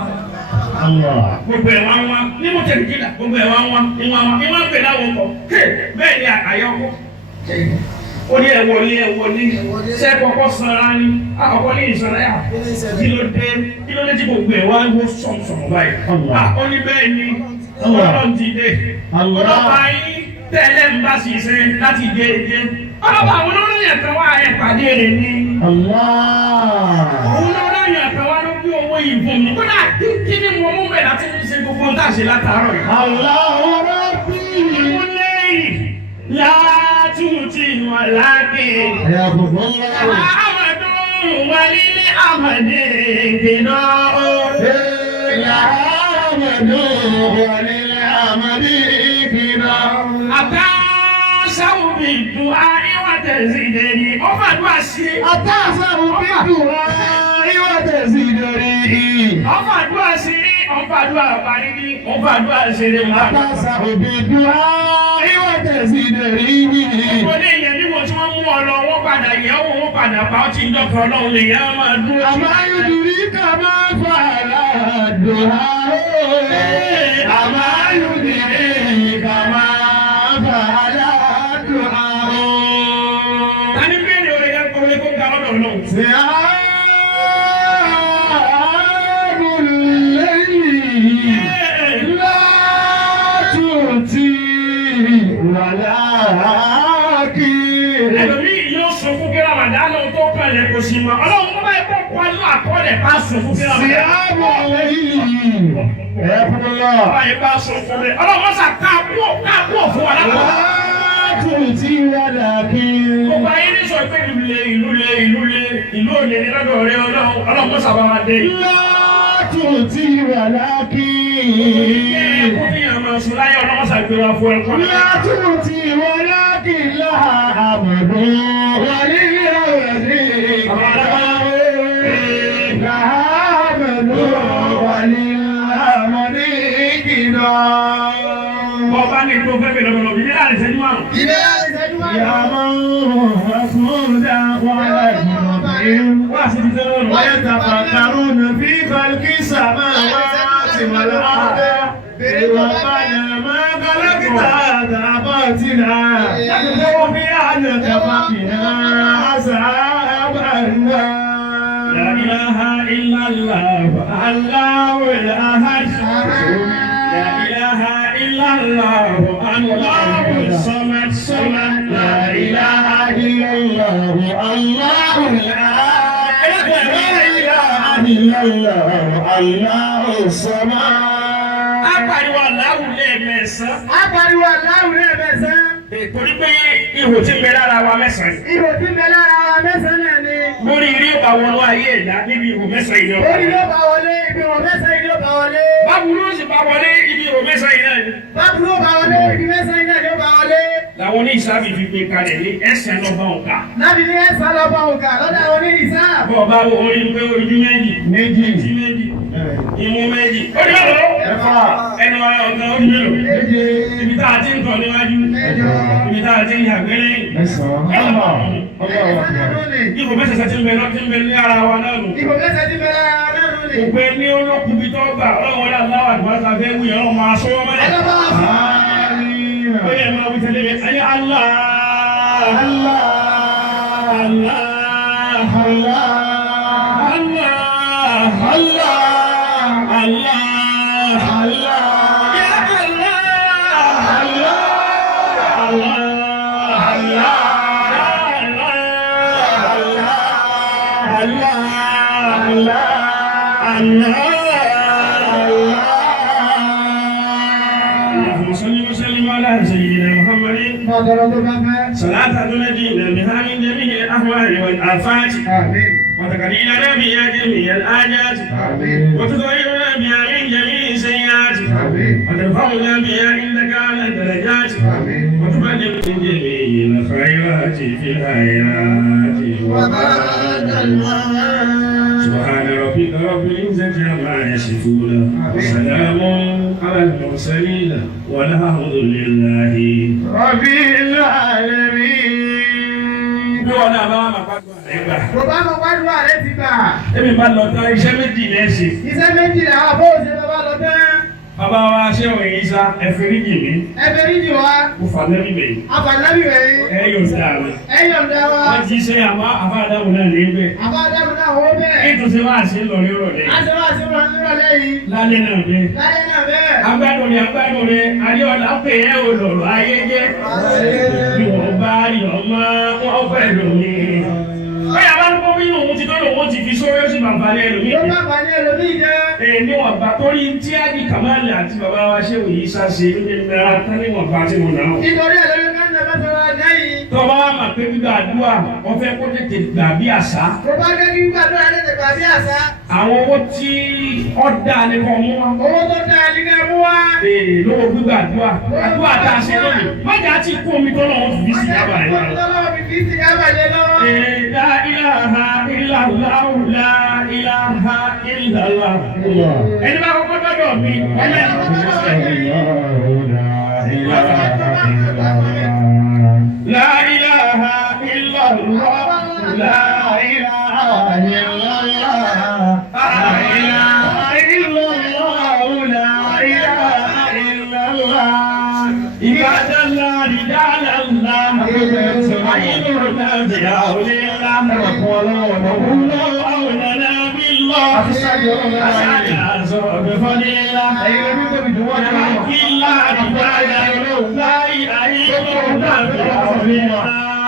gbogbo ẹ̀ wá ń wá ní mo tẹ̀lé jìnnà gbogbo ẹ̀ wá ń wá ní wá ń wá ní wá ń pè láwọn ọkọ̀ bẹ́ẹ̀ ni àyọkọ́ ó ní ẹ̀wọ̀lé ṣé kọ́kọ́ sanra ni àkọ́kọ́ ní ìsanra yà kí ló dé tí gbogbo ẹ̀ wá ń wó sọ̀mùsọ̀mù báyìí ó ní bẹ́ẹ̀ ni ọlọ́run ti dé ọlọ́pàá yín tẹ́lẹ̀ ń bá sì ṣe láti dé ọlọ́pàá àwọn olóyìn àtàwọn àyẹ̀pàdé rẹ̀ ni òun olóyìn àtàwọn ló bí owó ìbùn mi kódà kí ni mo mú bẹ̀ láti fi ṣe gbogbo tá a ṣe látàárọ̀ yìí. Allahu Rabbi. mo lẹ́yìn látúntì wọn lágbè. Amadu walili amade kìnnà o. Amadu walili amade kìnnà. Àtàṣàwò bí dùn àríwá tẹ̀sí dèrè. Ó fàdúrà sí. Àtàṣàwò bí dùn àríwá tẹ̀sí dèrè. Ó fàdúrà sí. Ó fàdúrà parí ní. Ó fàdúrà ṣeré wọn. Àtàṣàwò bí dùn àríwá tẹ̀sí dèrè. Ìkọ́lé ìyẹn bí mo tí wọ́n mú ọ lọ, wọ́n padà yẹ̀wò, wọ́n padà bá ọtí ń dọ́kọ̀ ọlọ́run lè yá máa dúró. Àmáyùdìrí kà máa fà ládùn àárẹ̀. Àmáyùdìrí kà máa fà ládùn àárẹ̀. Ta ni bẹ́ẹ̀ni orí kó ga lọ́dọ̀ náà? Ṣé àbúlẹ̀yìn látùtì wàláàkì. Ẹlòmíì yóò sọ fún kí Ramadana tó kàlẹ̀ kò sí mọ́. Ọlọ́run tó bá yẹ kó kọ́ inú àkọọ́lẹ̀ bá sọ fún kí Ṣé Ramadana. àbúlẹ̀yìn ẹ̀fúnlọ́. Báyìí bá sọ fún mi. Ọlọ́run sà káàbọ̀ fún wa lápá. Látùtì wàláàkì. Gbogbo ayé ní sọ pé ìlú òde ní lọ́dọ̀ rẹ Ọlọ́run sábà máa dé. Látùtì wàláàkì. Kó fi hàn máa sùn láyé Ọlọ́run sàgbéra fún ẹ̀kọ́. Látùtì wàláàkì láha àbùdó wàlíyí àwẹ̀dí. Láha àbùdó wàlíyí àmọ́dé kìnnà. Ọba ní tó fẹ́ bẹ̀rẹ̀ lọ́wọ́ ìdílé àrẹ ìṣẹ́jú márùn. Yàmọ́ àkúndà wàlá ìmọ̀ràn. Wá sí ti tẹ́lẹ̀ lọ́wọ́. ويتفكرون في خلق السماوات والأرض ربنا ما خلقت هذا باطلا سبحانك فقنا عذاب النار. لا إله إلا الله الله الأحد لا إله إلا الله الله الصمد لا إله إلا الله الله الأحد الله الصمد. Apariwo Allahu lẹ́ẹ̀mẹsàn. Apariwo Allahu lẹ́ẹ̀mẹsàn. Torí pé ihò tí ń bẹ lára wa mẹ́sàn-án ni. Ihò tí ń bẹ lára wa mẹ́sàn-án ni. Lórí ilé ọba wọnú ayé ẹ̀dá níbi ihò mẹ́sàn-án yìí. Lórí ilé ọba wọlé ibi ihò mẹ́sàn-án yìí ló bá wọlé. Báburú ó sì bá wọlé ibi ihò mẹ́sàn-án yìí náà ni. Báburú ó bá wọlé ibi mẹ́sàn-án yìí náà ló bá wọlé. Làwọn oní ìsáàbì fi gbé kalẹ̀ ní ẹsẹ̀ lọ́ba òǹkà. Láti ní ẹ̀sán lọ́ba òǹkà lọ́dọ̀ àwọn oní ìsáà. Bọ̀ bá wo orí pé ojú méjì. Etí méjì. Imú méjì. Ó ní mélòó? Ẹ̀fà. Ẹnu ara ọ̀gá ó ní mélòó? Méje. Ibi tá a ti ń tọ̀ níwájú. Mẹ́jọ. Ibi tá a ti ń yàgbé lẹ́yìn. Mẹ́sàn-án. Ihò mẹ́sàn-án ti ń bẹ ní ara wa náà nù. Ihò mẹ́sàn-án ti ń bẹ lára wa náà nù. Òpè ní olókùn bí tó gbà ọlọ́wọ́ láwà àdúrà fẹ́ wù yẹn ọmọ aṣọ wọn mẹ́rin. Ó yẹ máa wí tẹ́lẹ̀ bẹ́ẹ̀. Ayé Allah. Allah. Allah. Allah. Allah. Allah. Allah. Allah. Ya Allah. Allah. Allah. Allah. اللهم صل وسلم على سيدنا محمد صلاة تنجينا بها من جميع الأهوال والآفات وتقضينا بها جميع الآجات وتطهرنا بها من جميع السيئات وترفعنا بها عندك على الدرجات وتبلغ من جميع الخيرات في الحياة وبعد الممات. سبحان ربك رب العزة عما يصفون وسلام على المرسلين والحمد لله رب العالمين. Kò bá mọ̀ wádùn ààrẹ ti gbà. Èmi bá lọ tán iṣẹ́ méjì lẹ́sìn. Iṣẹ́ méjì làwọn àbóòsè bàbá lọ tán. Bàbá wa ṣé òun yìí sá ẹ̀fẹ̀rí jì mí. Ẹ̀fẹ̀rí jì wá. Mo fà lẹ́bí bẹ̀yìn. Àfàlẹ́bí bẹ̀yìn. Ẹ yóò dá mi. Ẹ yọ̀ dá wa. Wọ́n ti ṣe àmọ́ àfáàdáwò náà ní bẹ́ẹ̀. Àfàdáwò náà wó bẹ́ẹ̀. Ètò ṣe máa ṣe lọ ní ìrọ̀lẹ́. A ṣe máa ṣe wọn nírọ̀lẹ́ yìí. Lálẹ́ náà bẹ́ẹ̀. Lálẹ́ náà bẹ́ẹ̀. Agbádùn rẹ̀ Adéọlá pè é olọ̀rọ̀ ayé jẹ́. Bí wọ́n bá rí ọmọ wọn fẹ́ lómi. Bóyá bá ń kó bí òun ti tó lòun ti fi sórí ó sì bàbá ní ẹlòmíì. Ó bàbá ní ẹlòmíì jẹ́. Níwọ̀n bá torí tí Ájì Kàmáàlì àti bàbá wa ṣé òyì sáṣe ló jẹ́ mẹ́ra tán níwọ̀n bá tí mo náà. Nítorí ẹ̀lọ́rí máa ń tẹ́ mẹ́sàn-án lẹ́yìn. Tó bá wà máa pé gbígbà àdúrà, wọ́n fẹ́ kó tètè gbà bí àṣà. Tó bá fẹ́ kí gbígbà àdúrà tètè gbà bí àṣà. Àwọn owó tí ó dá ní kan mú wá. Owó tó dá ní kan mú wá. Lówó gbígbà àdúrà. Àdúrà tá a ṣe lónìí. Májà ti kú omi tó lọ́wọ́ fi sí yàrá rẹ̀ lọ́wọ́. La ilaha illallah, la ilaha illallah. Ẹni bá kọ́kọ́ dọ́dọ̀ mi, ẹni bá kọ́kọ́ dọ́dọ̀ mi. La ilaha illallah, la ilaha illallah. La ilaha illallah, la ilaha illallah. Ibadallah, rijalallah. Ayinurna bi awlillah. Qulu awlana billah. As'alu bi fadillah. Illa rijalallah. La ilaha illallah bi awlillah. La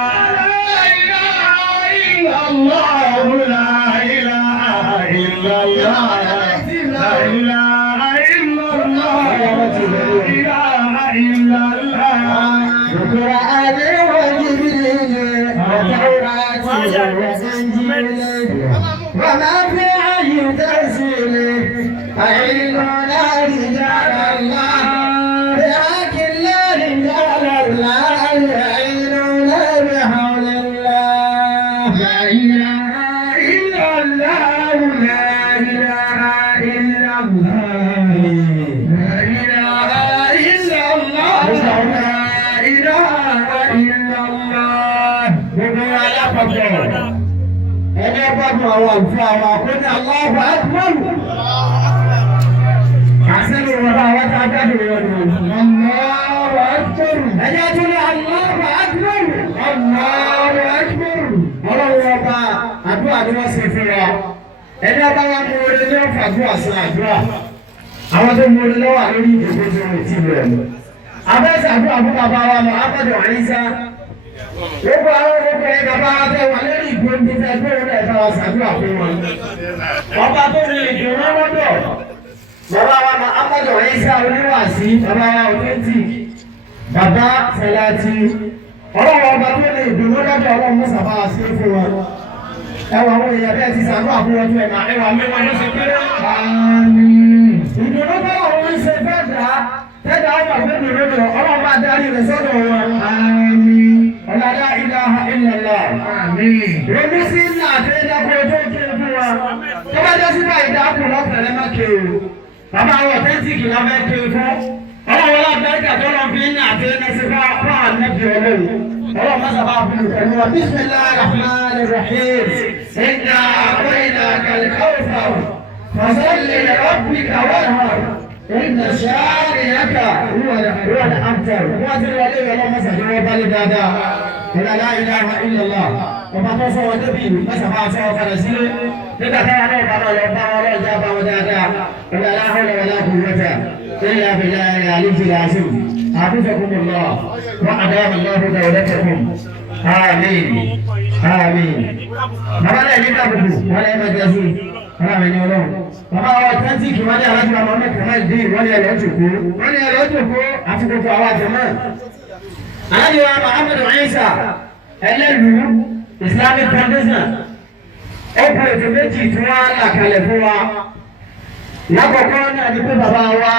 ilaha illallah. La ilaha illallah. La ilaha illallah. La ilaha illallah. القرآن وجبريل والتوراة والإنجيل وما في أي تفسير فإننا رجال الله لكن لا رجال الله يعيننا بحول الله لا إله إلا الله لا إله إلا الله لا إله إلا الله ẹni ọgbọ́dún àwọn àlùfáà àwọn àkóní Allahu Akbar àṣírí wọn àwọn tí a jáde wọn ni Allahu Akbar ẹni ọjọ́ ní Allahu Akbar Allahu Akbar ọlọ́run ọba àdúrà ni wọ́n ṣe fún wa ẹni ọba wa mú orí ní ọ̀fà àdúrà sí àdúrà àwọn tó mú orí lọ́wọ́ lórí ìdìbò tó ń tì bẹ̀rẹ̀ abẹ́sẹ̀ àdúrà fún bàbá wa lọ Ahmadu Isa gbogbo àwọn ọmọkùnrin bàbá wa fẹ́ wà lórí ìgbóhùn fẹ́ tó ń rẹ̀ bá wa ṣàdúrà fún wọn. ọba tó ní ìdùnnú lọ́dọ̀ bàbá wa lọ Ahmadu Isa oníwàásí bàbá wa authentic bàbá Fẹláti ọlọ́wọ́ ọba tó ní ìdùnnú lọ́dọ̀ ọlọ́run mọ́sà bá wa sí fún wọn. ẹwà àwọn èèyàn bẹ́ẹ̀ ti ṣàdúrà fún wọn tó ẹ̀ náà ẹwà mẹ́wàá ló ṣe kéré. ìdùnnú bá wọn ṣe fẹ́ dà tẹ́jà ọmọ àgbẹ̀dùn lọ́dọ̀ ọlọ́run bá darí rẹ̀ sọ́dọ̀ wọn. La ilaha illallah. Rẹ̀mí sí ńlá àti ẹ̀dàkùn ojú òkè fún wa. Tó bá jẹ́ sípà ìdákùn lọ́pẹ̀lẹ́ má kéwò. Bàbá àwọn ọ̀tẹ́ntìkì la fẹ́ kéwò fún. Ọlọ́wọ́ lábẹ́ẹ̀kà tó lọ fi ńlá àti ẹ̀dà sí fún ànẹ́bí ọlọ́run. Ọlọ́wọ́ mọ́sàbá fún ìpẹ̀lú wa. Bismillahir rahmanir rahim. Inna a'tainakal kawthar. Fasalli li rabbika wanhar. إن شانئك هو الأبتر واتر ولي الله مسجد وبالي دادا لا إله إلا الله وما توصى ودبي مسحا سوى فرسيل لذا كان بابا لبا ولا جابا ودادا ولا لا حول ولا قوة إلا بالله العلي العظيم حفظكم الله وأدام الله دولتكم آمين آمين بابا لا يجب ولا يمجزي ولا من يولون bàbá wa tẹ́ntìkì wọ́n ní alájú ọmọ mẹ́kànlá ìdí wọ́n ní ẹ̀rọ jòkó àti gbogbo àwọn àjẹmọ́. alájú wa Muhammadu Isa ẹlẹ́lú Islamic Foundation ó kú ètò méjì tí wọ́n là kalẹ̀ fún wa. lákòókò náà ni pé bàbá wa